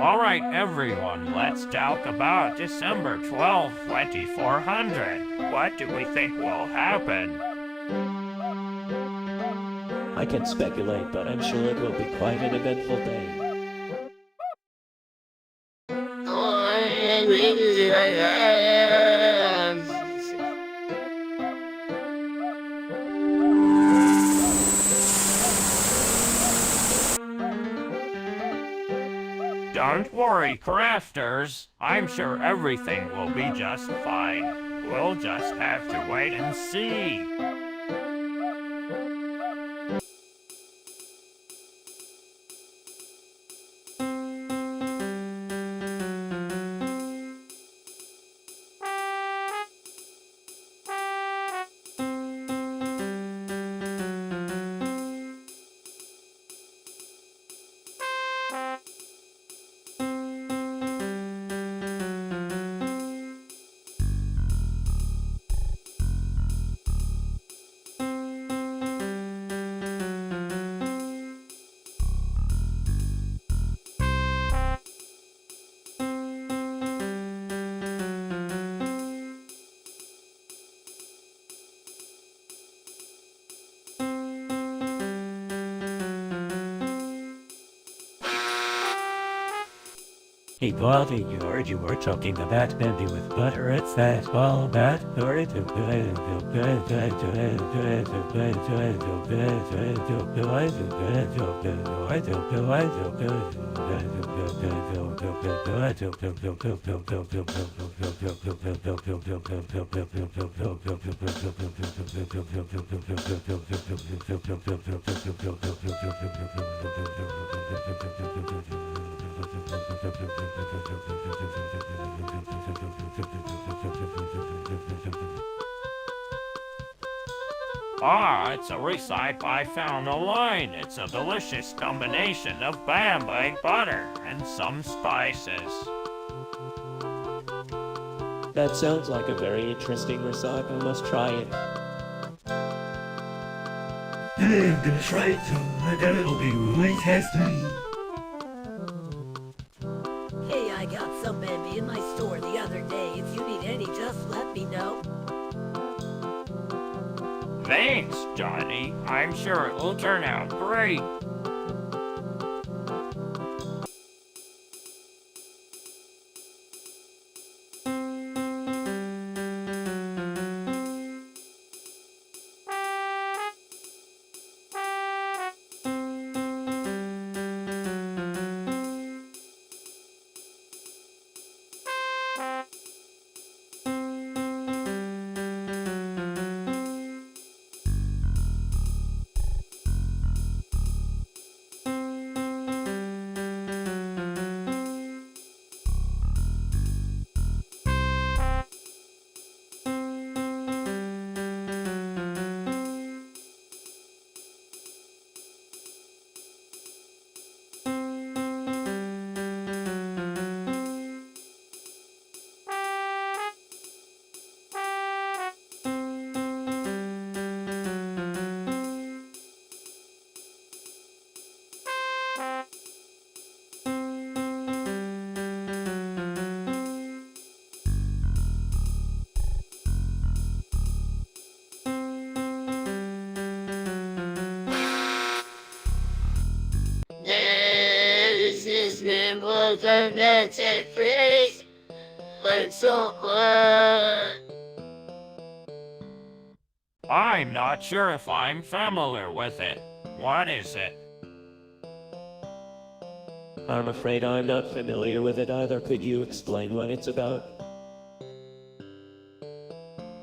Alright everyone, let's talk about December 12th, 2400. What do we think will happen? I can speculate, but I'm sure it will be quite an eventful day. Don't worry, crafters. I'm sure everything will be just fine. We'll just have to wait and see. Hey Baldi, you heard you were talking about Bambi with butter. It's that all that Ah, it's a recipe I found online. It's a delicious combination of Bambi butter and some spices. That sounds like a very interesting recipe. I must try it. I'm gonna try it too. I bet it'll be really tasty. Hey, I got some Bambi in my store the other day. If you need any, just let me know. Thanks, Johnny. I'm sure it will turn out great. This is me more than that phrase. But so what? I'm not sure if I'm familiar with it. What is it? I'm afraid I'm not familiar with it either. Could you explain what it's about?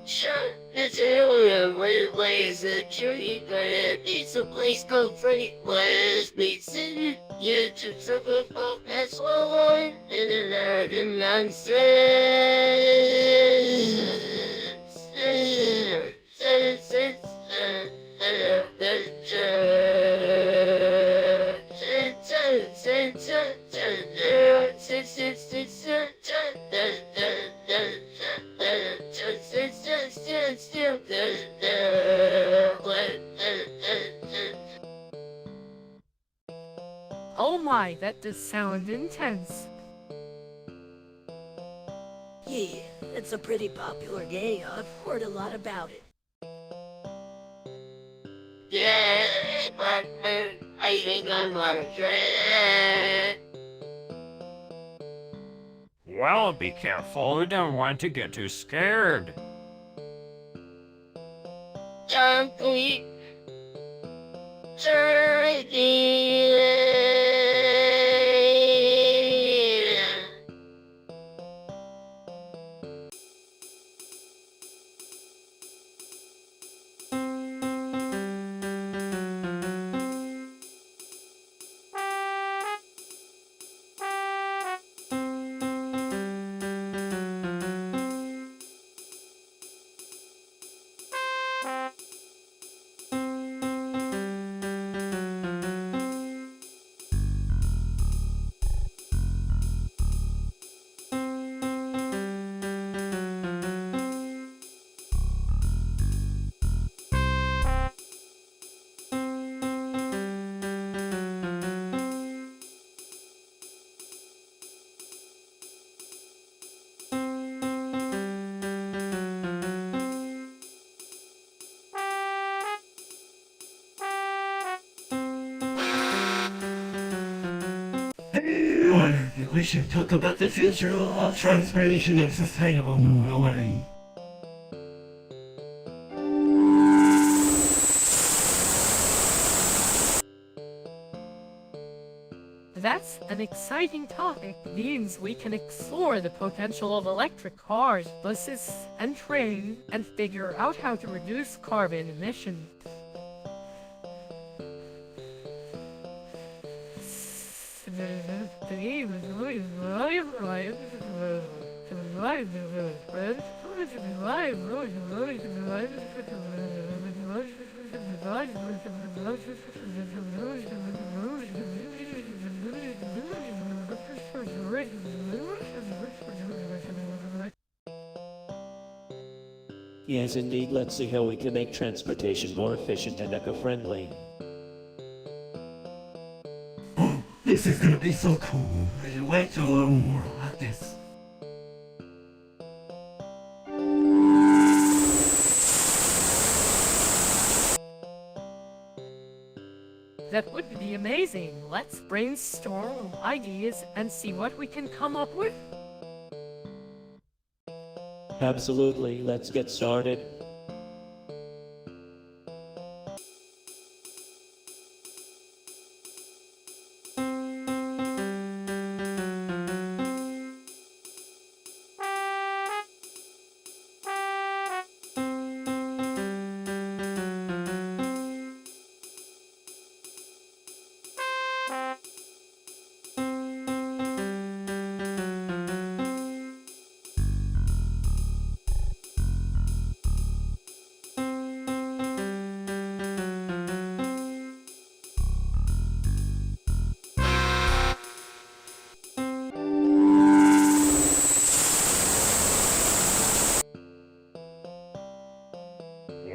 Sure, it's area where plays a tree, but it needs a place called Freddy West Beats in you to talk about that's what I'm in and nonsense. Oh my, that does sound intense. Yeah, it's a pretty popular game. I've heard a lot about it. Yeah, but I think I'm gonna try it. Well, be careful. You don't want to get too scared. Complete turkey. think we should talk about the future of transformation in sustainable way. That's an exciting topic. Means we can explore the potential of electric cars, buses, and trains, and figure out how to reduce carbon emissions. Yes, indeed, let's see how we can make transportation more efficient and eco-friendly. Oh, this is gonna be so cool. I can't wait to learn more about this. That would be amazing. Let's brainstorm ideas and see what we can come up with. Absolutely, let's get started.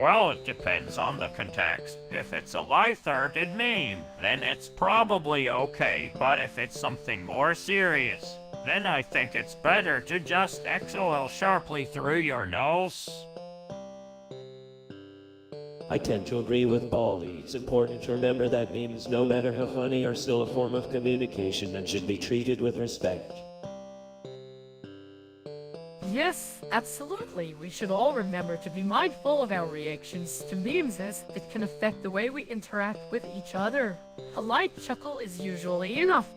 Well, it depends on the context. If it's a light-hearted meme, then it's probably okay, but if it's something more serious, then I think it's better to just exhale sharply through your nose. I tend to agree with Baldi. It's important to remember that memes, no matter how funny, are still a form of communication and should be treated with respect. Yes, absolutely. We should all remember to be mindful of our reactions to memes as it can affect the way we interact with each other. A light chuckle is usually enough.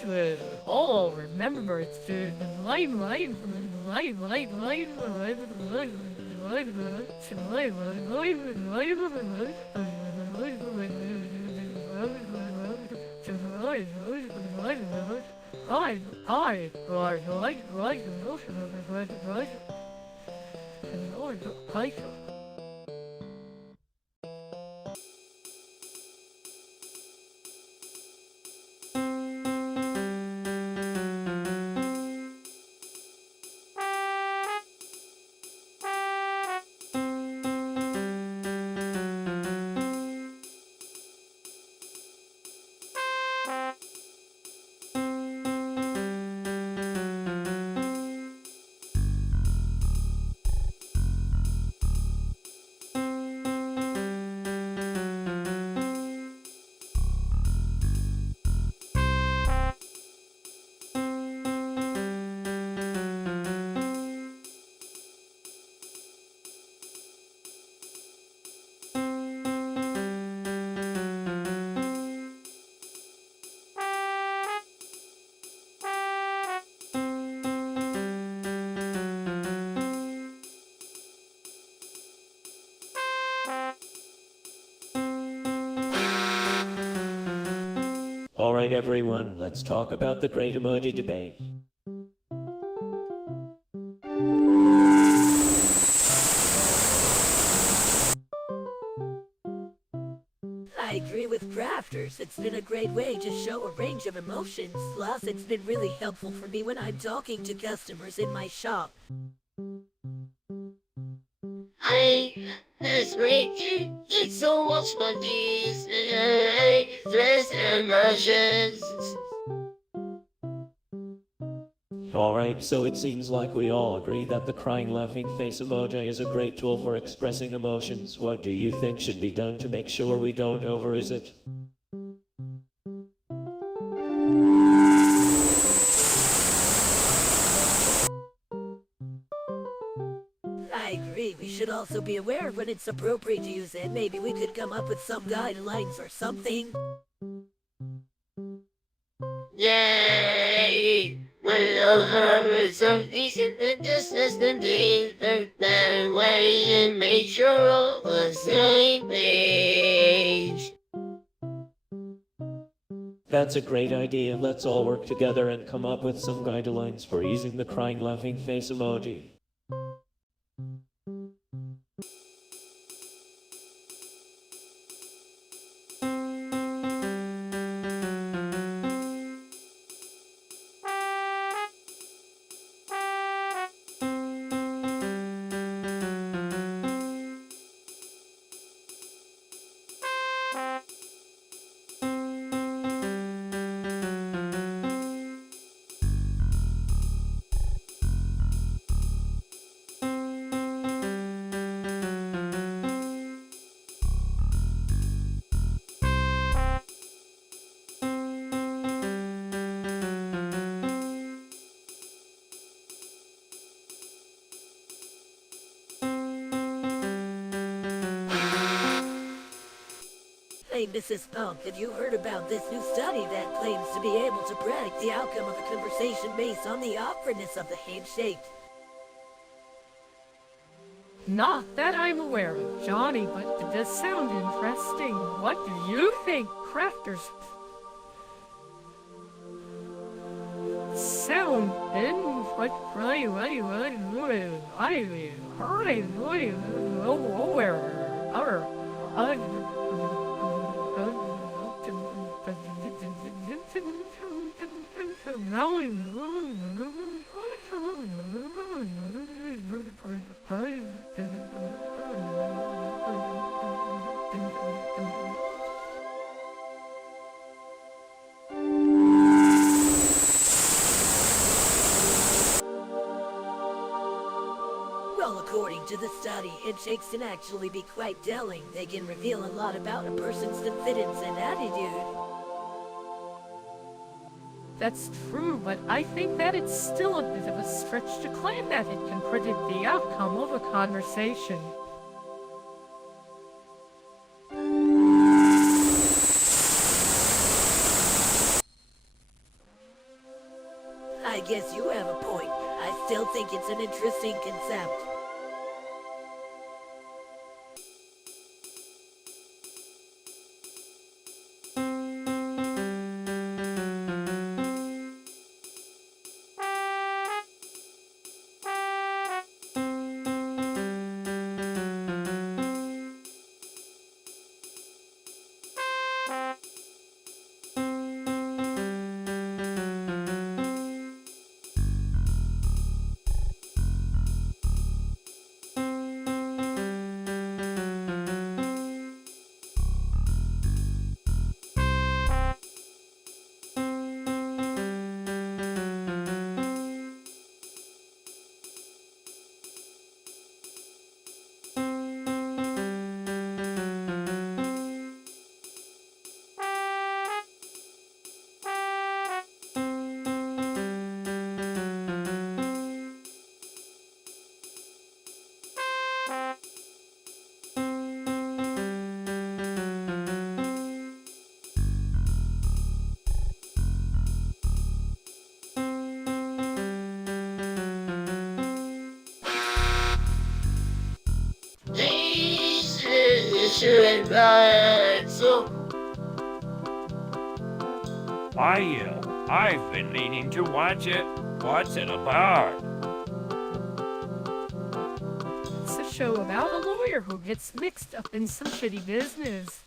Should all remember to Alright everyone, let's talk about the great emoji debate. I agree with crafters. It's been a great way to show a range of emotions. Plus, it's been really helpful for me when I'm talking to customers in my shop. It's great. It's so much fun, these stress and emotions. Alright, so it seems like we all agree that the crying laughing face emoji is a great tool for expressing emotions. What do you think should be done to make sure we don't overuse it? should also be aware of when it's appropriate to use it. Maybe we could come up with some guidelines or something. Yay! We'll have some decent business and do that way and make sure all the same page. That's a great idea. Let's all work together and come up with some guidelines for using the crying laughing face emoji. Hey, Mrs. Pump, have you heard about this new study that claims to be able to predict the outcome of a conversation based on the awkwardness of the handshake? Not that I'm aware of, Johnny, but it does sound interesting. What do you think, crafters? Sound in what I Well, according to the study, handshakes can actually be quite telling. They can reveal a lot about a person's confidence and attitude. That's true, but I think that it's still a bit of a stretch to claim that it can predict the outcome of a conversation. I guess you have a point. I still think it's an interesting concept. I've been meaning to watch it. What's it about? It's a show about a lawyer who gets mixed up in some shitty business.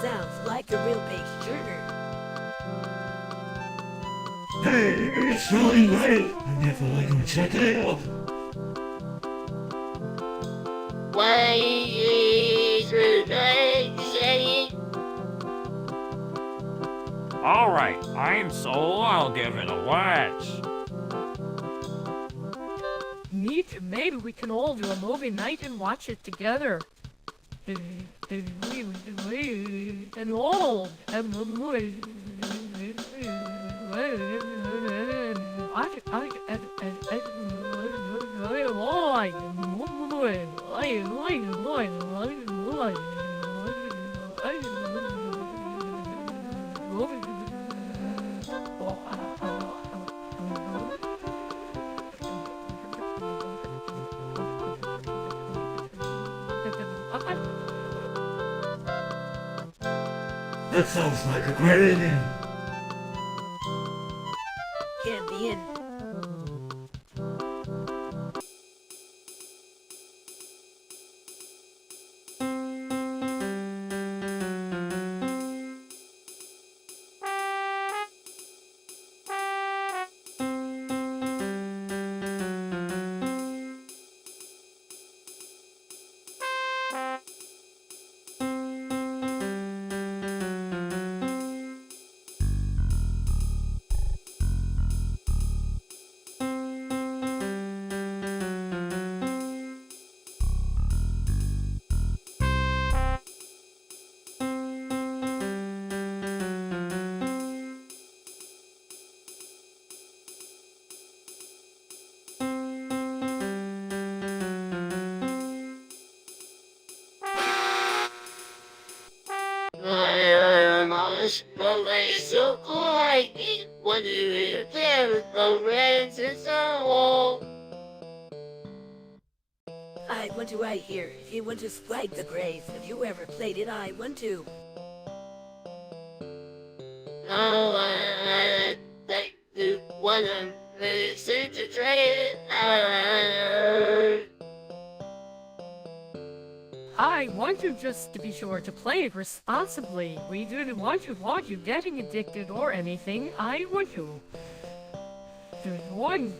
Sounds like a real page turner. Hey, it's really great. I never like to check it out. ways relaxing. Alright, I'm sold, I'll give it a watch. Neat, maybe we can all do a movie night and watch it together. And all. That sounds like a great idea. Can't be in. So quiet when you hear the reds and so. I want to right here. If you want to strike the graves, if you ever played it, I want to. No, I think the one I'm missing to trade. I want you just to be sure to play it responsibly. We don't want you getting addicted or anything. I want you. One.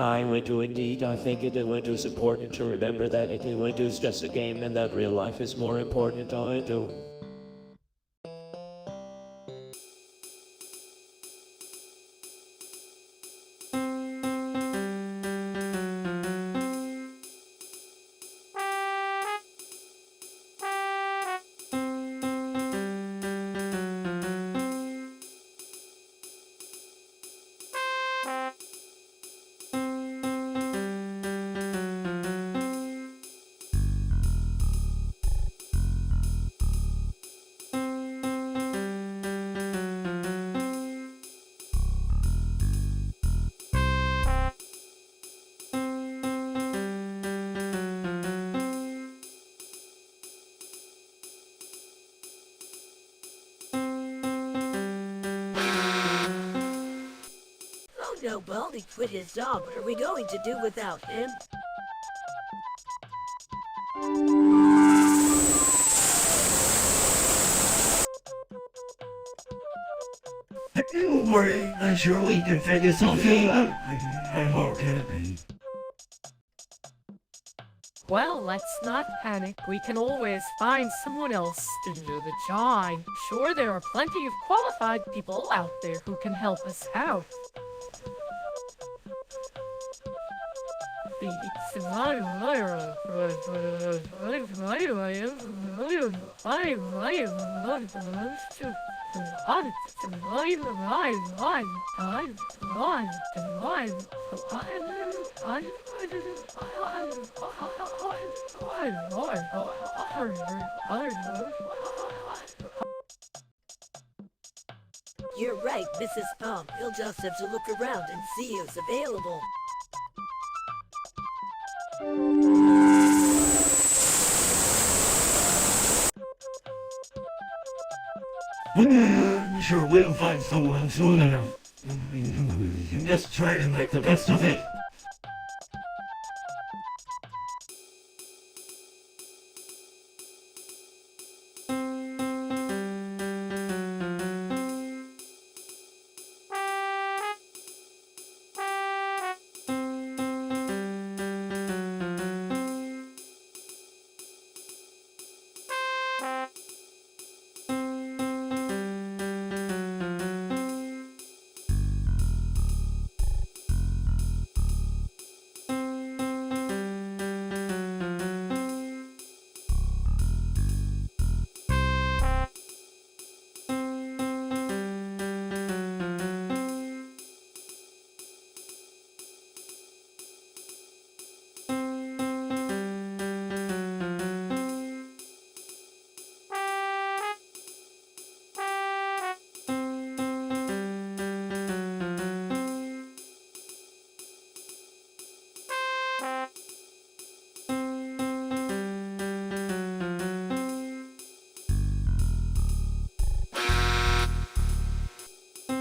I went to indeed. I think it went was important to remember that it went was just a game and that real life is more important. I do. Oh no, Baldi quit his job. What are we going to do without him? Don't worry, I'm sure we can figure something out. I'm okay. Well, let's not panic. We can always find someone else to do the job. I'm sure there are plenty of qualified people out there who can help us out. You're right, Mrs. Tom. You'll just have to look around and see who's available. I'm sure we'll find someone soon enough. Just try and make the best of it.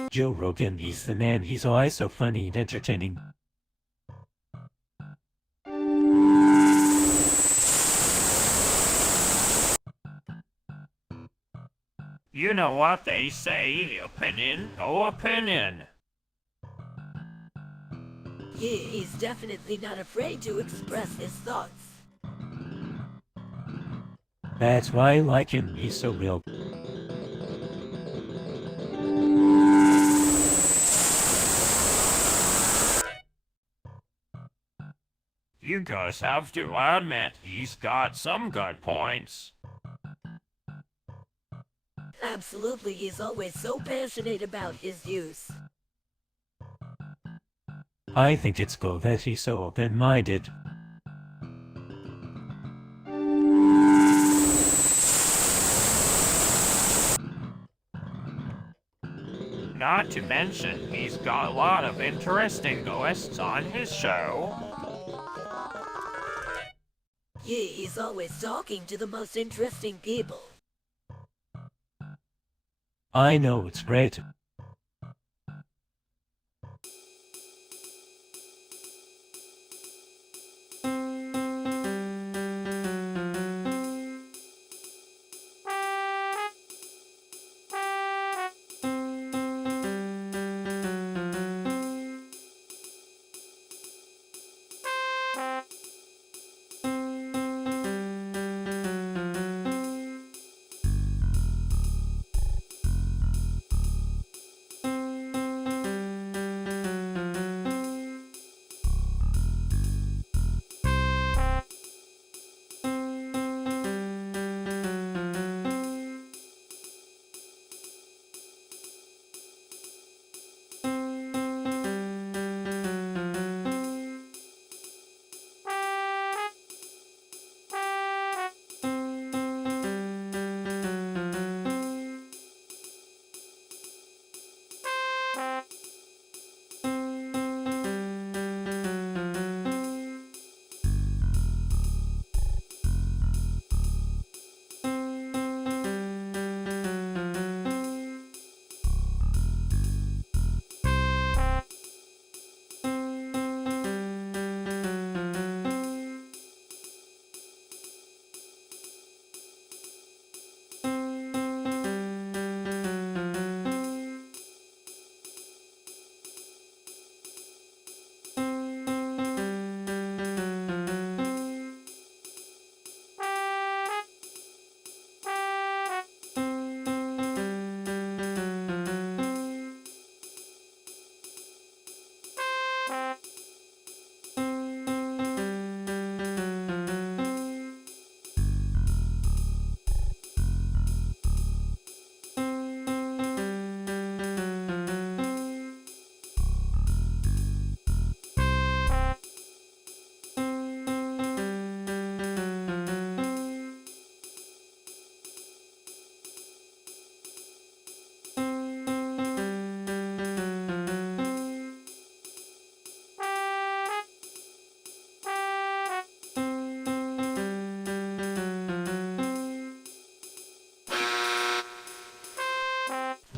Joe Rogan, he's the man. He's always so funny and entertaining. You know what they say, opinion, no opinion. Yeah, he's definitely not afraid to express his thoughts. That's why I like him. He's so real. You guys have to admit, he's got some good points. Absolutely, he's always so passionate about his views. I think it's cool that he's so open-minded. Not to mention, he's got a lot of interesting guests on his show. Yeah, he's always talking to the most interesting people. I know, it's great.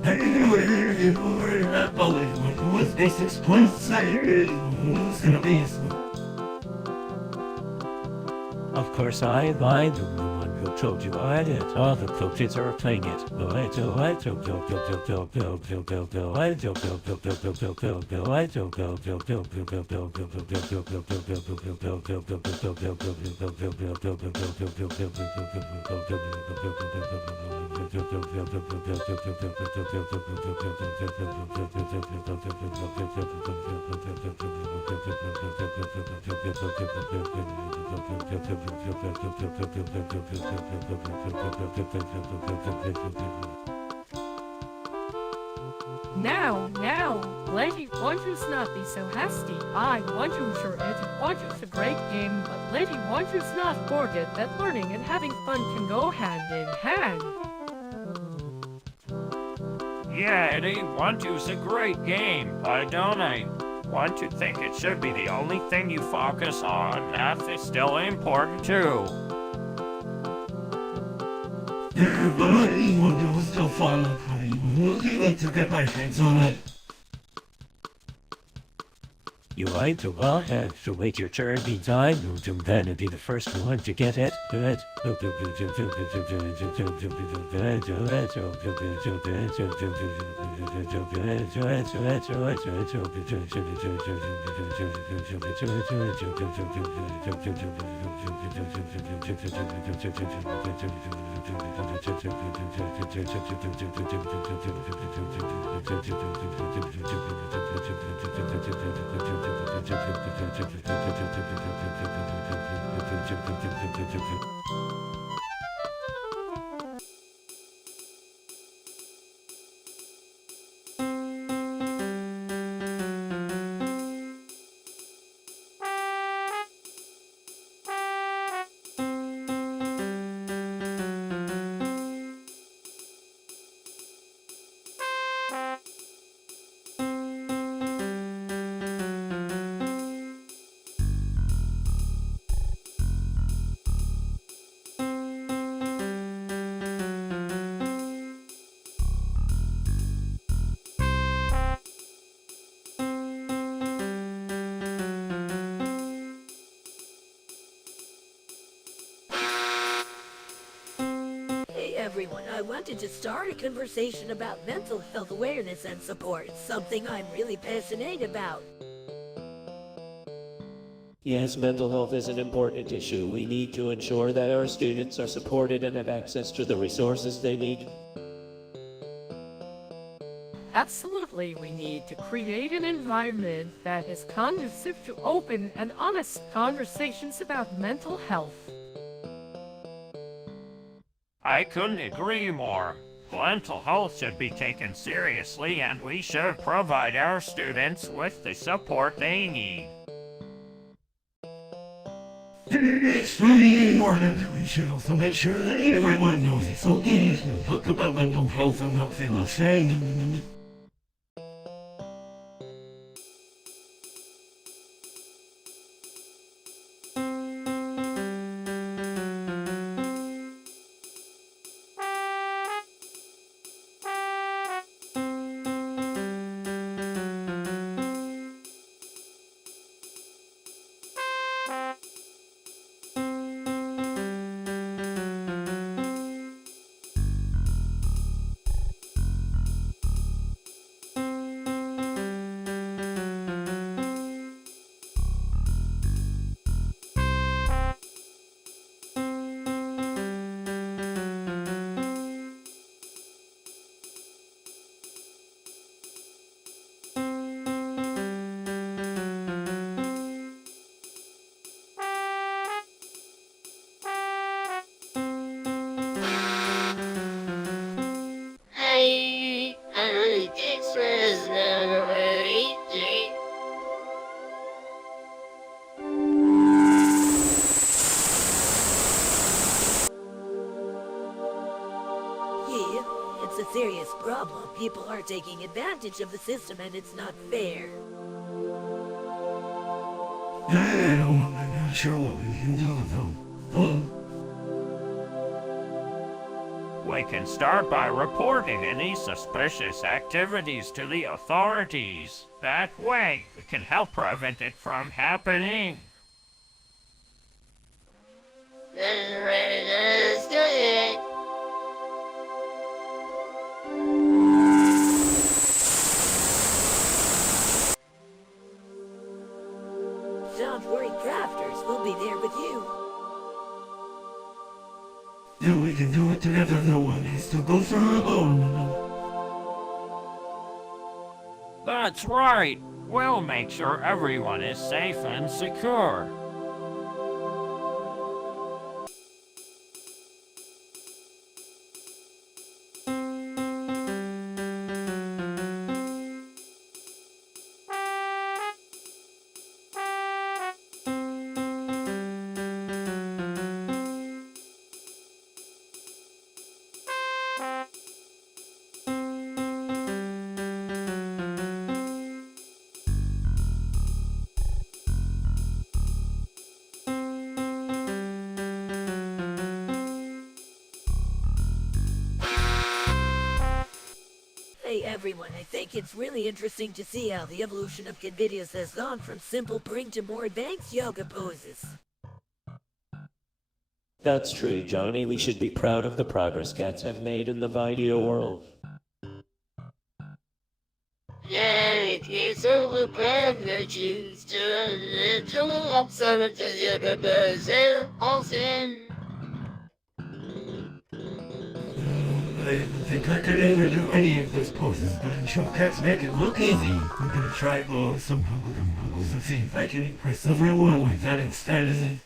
I knew it. You were that Baldi when it was basics plus it was gonna be. Of course I'm the one who told you I did. All the coaches are playing it. Now, lady, want you's not be so hasty. I want you sure it, want you's a great game, but lady, want you's not forget that learning and having fun can go hand in hand. Yeah, Eddie, want to's a great game, but don't I? Want to think it should be the only thing you focus on. Math is still important too. But I want to still follow. I would like to get my hands on it. You like to well have to wait your turn be time to then be the first one to get it. Everyone, I wanted to start a conversation about mental health awareness and support, something I'm really passionate about. Yes, mental health is an important issue. We need to ensure that our students are supported and have access to the resources they need. Absolutely, we need to create an environment that is conducive to open and honest conversations about mental health. I couldn't agree more. Mental health should be taken seriously, and we should provide our students with the support they need. It's really important. We should also make sure that everyone knows it's okay to talk about mental health and not feel ashamed. I really did stress never very easy. Yeah, it's a serious problem. People are taking advantage of the system and it's not fair. I'm not sure what we can do though. We can start by reporting any suspicious activities to the authorities. That way, we can help prevent it from happening. Let's do it. Don't worry, crafters. We'll be there with you. Then we can do it together. No one needs to go through alone. That's right. We'll make sure everyone is safe and secure. Hey everyone, I think it's really interesting to see how the evolution of kid videos has gone from simple bring to more advanced yoga poses. That's true, Johnny. We should be proud of the progress cats have made in the video world. Yeah, it's all about virtues to a little observant to the other person. I didn't think I could ever do any of those poses, but I'm sure cats make it look easy. I'm gonna try some poses and see if I can impress everyone with that instead.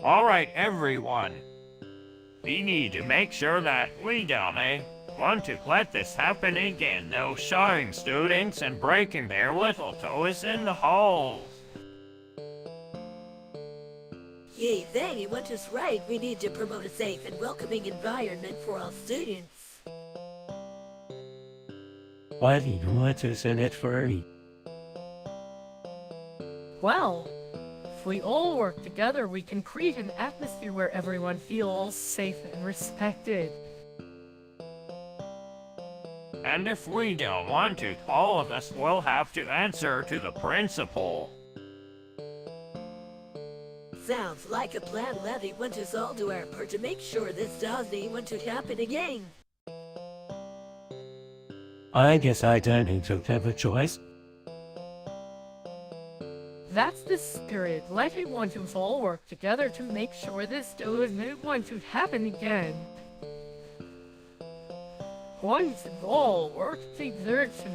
Alright, everyone. We need to make sure that we don't, want to let this happen again. No shying students and breaking their little toes in the holes. Yay, Zang, you want us right. We need to promote a safe and welcoming environment for all students. Why do you want us in it furry? Well, if we all work together, we can create an atmosphere where everyone feels safe and respected. And if we don't want to, all of us will have to answer to the principal. Sounds like a plan. Letty want us all do our part to make sure this doesn't want to happen again. I guess I don't have a choice. That's the spirit. Let me want to all work together to make sure this doesn't want to happen again. Once all work together to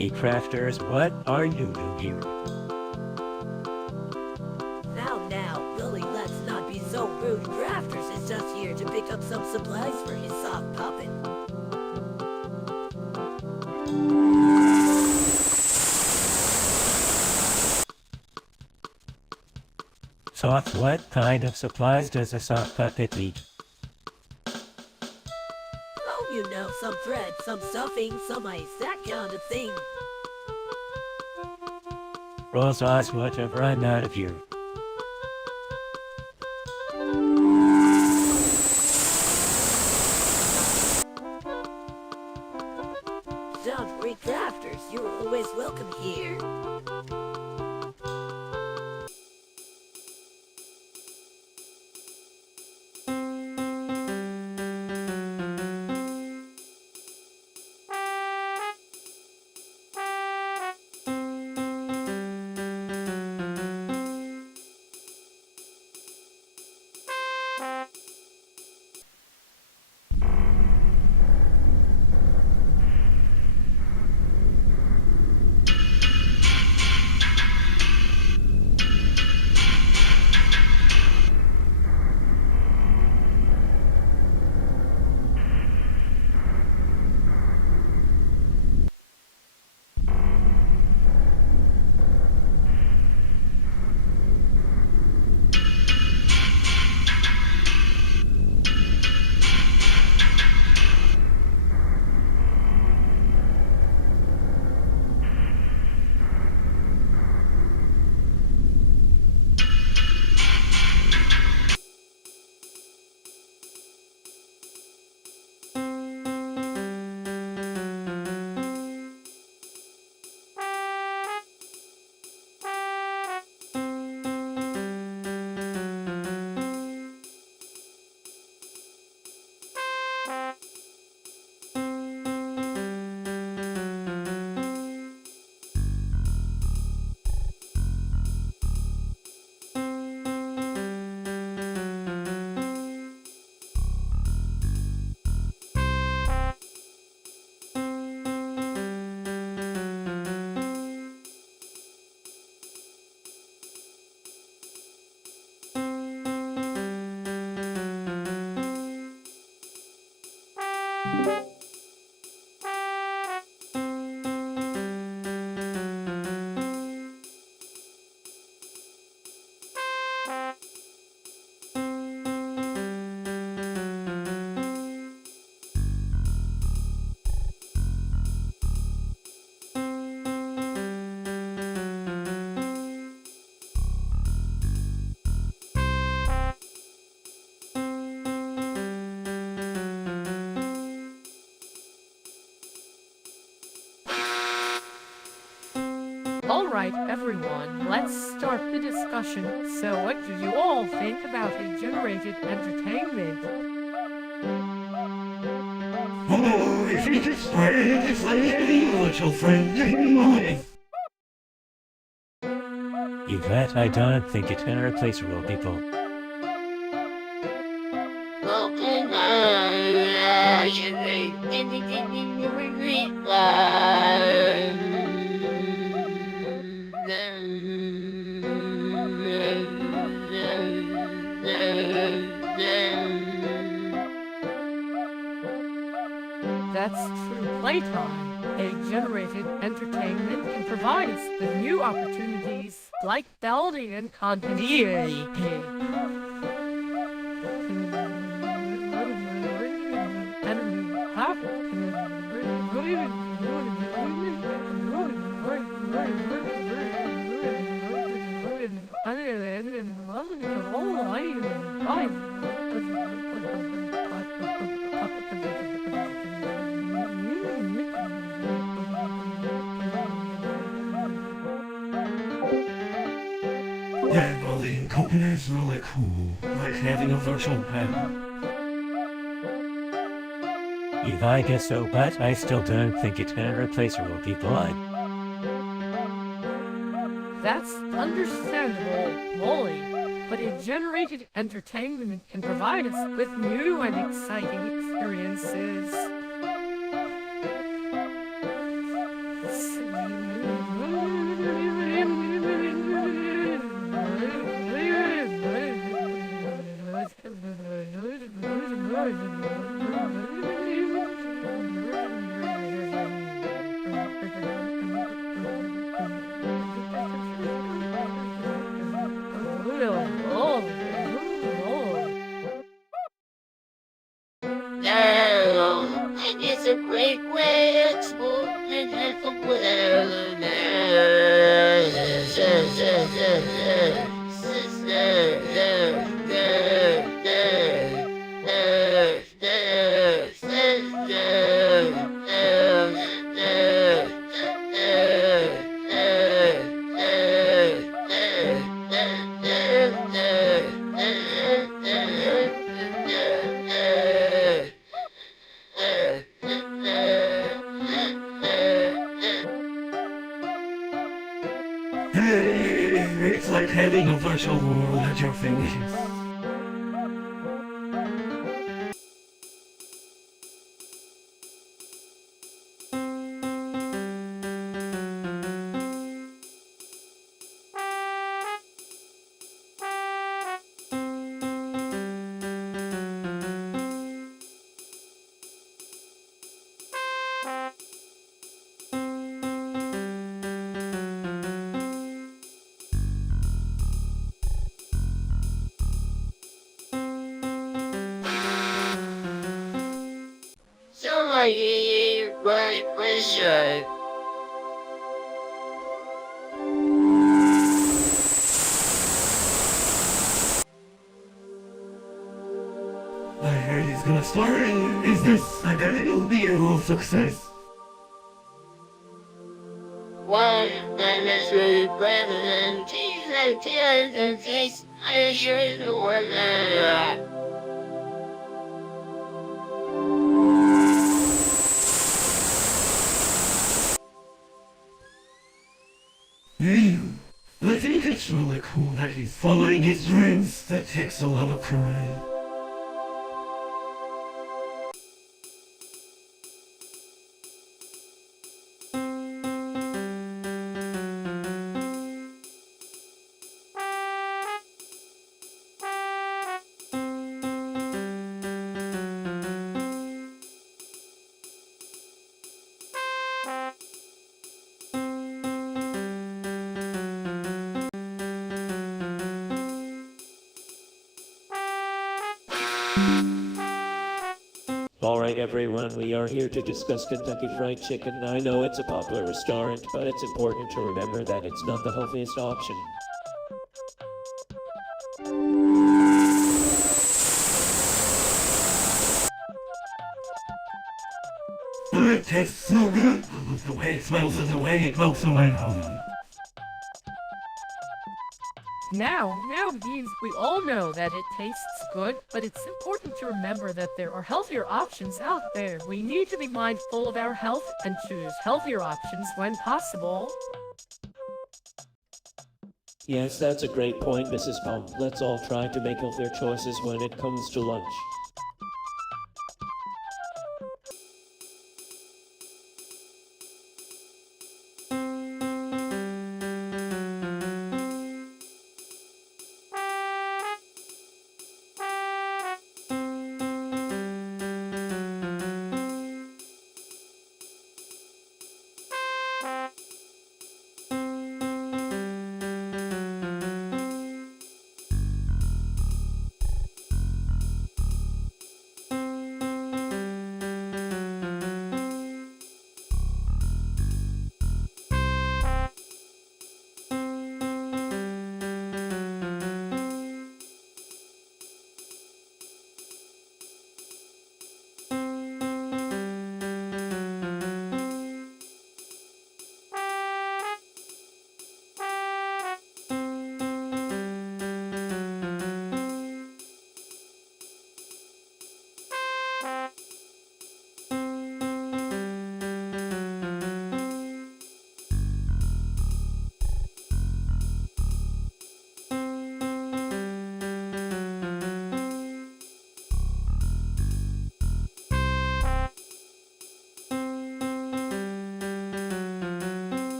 Hey crafters, what are you doing? Now, Billy, let's not be so rude. Crafters is just here to pick up some supplies for his sock puppet. Sock, what kind of supplies does a sock puppet need? Oh, you know, some thread, some stuffing, some ice, that kind of thing. Roll sauce, whatever, I'm out of here. Don't worry, crafters, you're always welcome here. Alright, everyone, let's start the discussion. So what do you all think about a generated entertainment? Oh, if it is playing, it's like any little friend of mine. Yvette, I don't think it can replace real people. That's true playtime. A generated entertainment can provide us with new opportunities like Baldi and continuity. Yeah, well, the cooking is really cool. Like having a virtual pet. If I guess so, but I still don't think it can replace real people. That's understandable, Molly. But a generated entertainment can provide us with new and exciting experiences. No, it's a great way to explore and have a It's like having a virtual world at your fingers. So I hear my question. I heard he's gonna start. Is this identical view of success? One that is really better than teeth and tears and face. I assure you the one that I think it's really cool that he's following his dreams. That takes a lot of pride. Alright everyone, we are here to discuss Kentucky Fried Chicken. I know it's a popular restaurant, but it's important to remember that it's not the healthiest option. It tastes so good. The way it smells and the way it melts away. Now, Beans, we all know that it tastes good, but it's important to remember that there are healthier options out there. We need to be mindful of our health and choose healthier options when possible. Yes, that's a great point, Mrs. Palm. Let's all try to make healthier choices when it comes to lunch.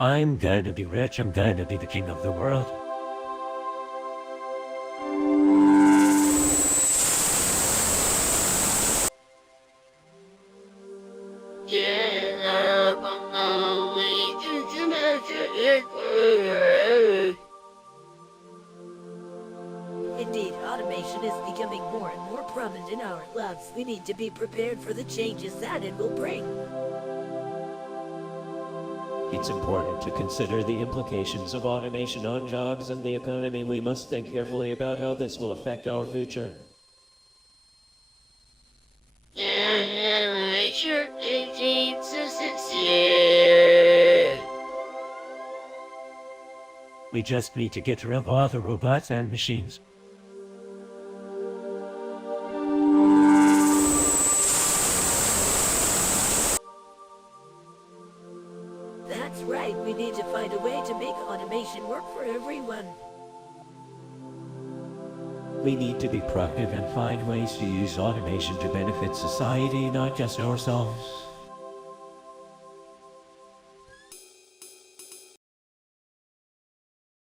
I'm going to be rich, I'm going to be the king of the world. Get up on the way to magic. Indeed, automation is becoming more and more prominent in our lives. We need to be prepared for the changes that it will bring. It's important to consider the implications of automation on jobs and the economy. We must think carefully about how this will affect our future. Nature 1866. We just need to get rid of all the robots and machines. That's right, we need to find a way to make automation work for everyone. We need to be proactive and find ways to use automation to benefit society, not just ourselves.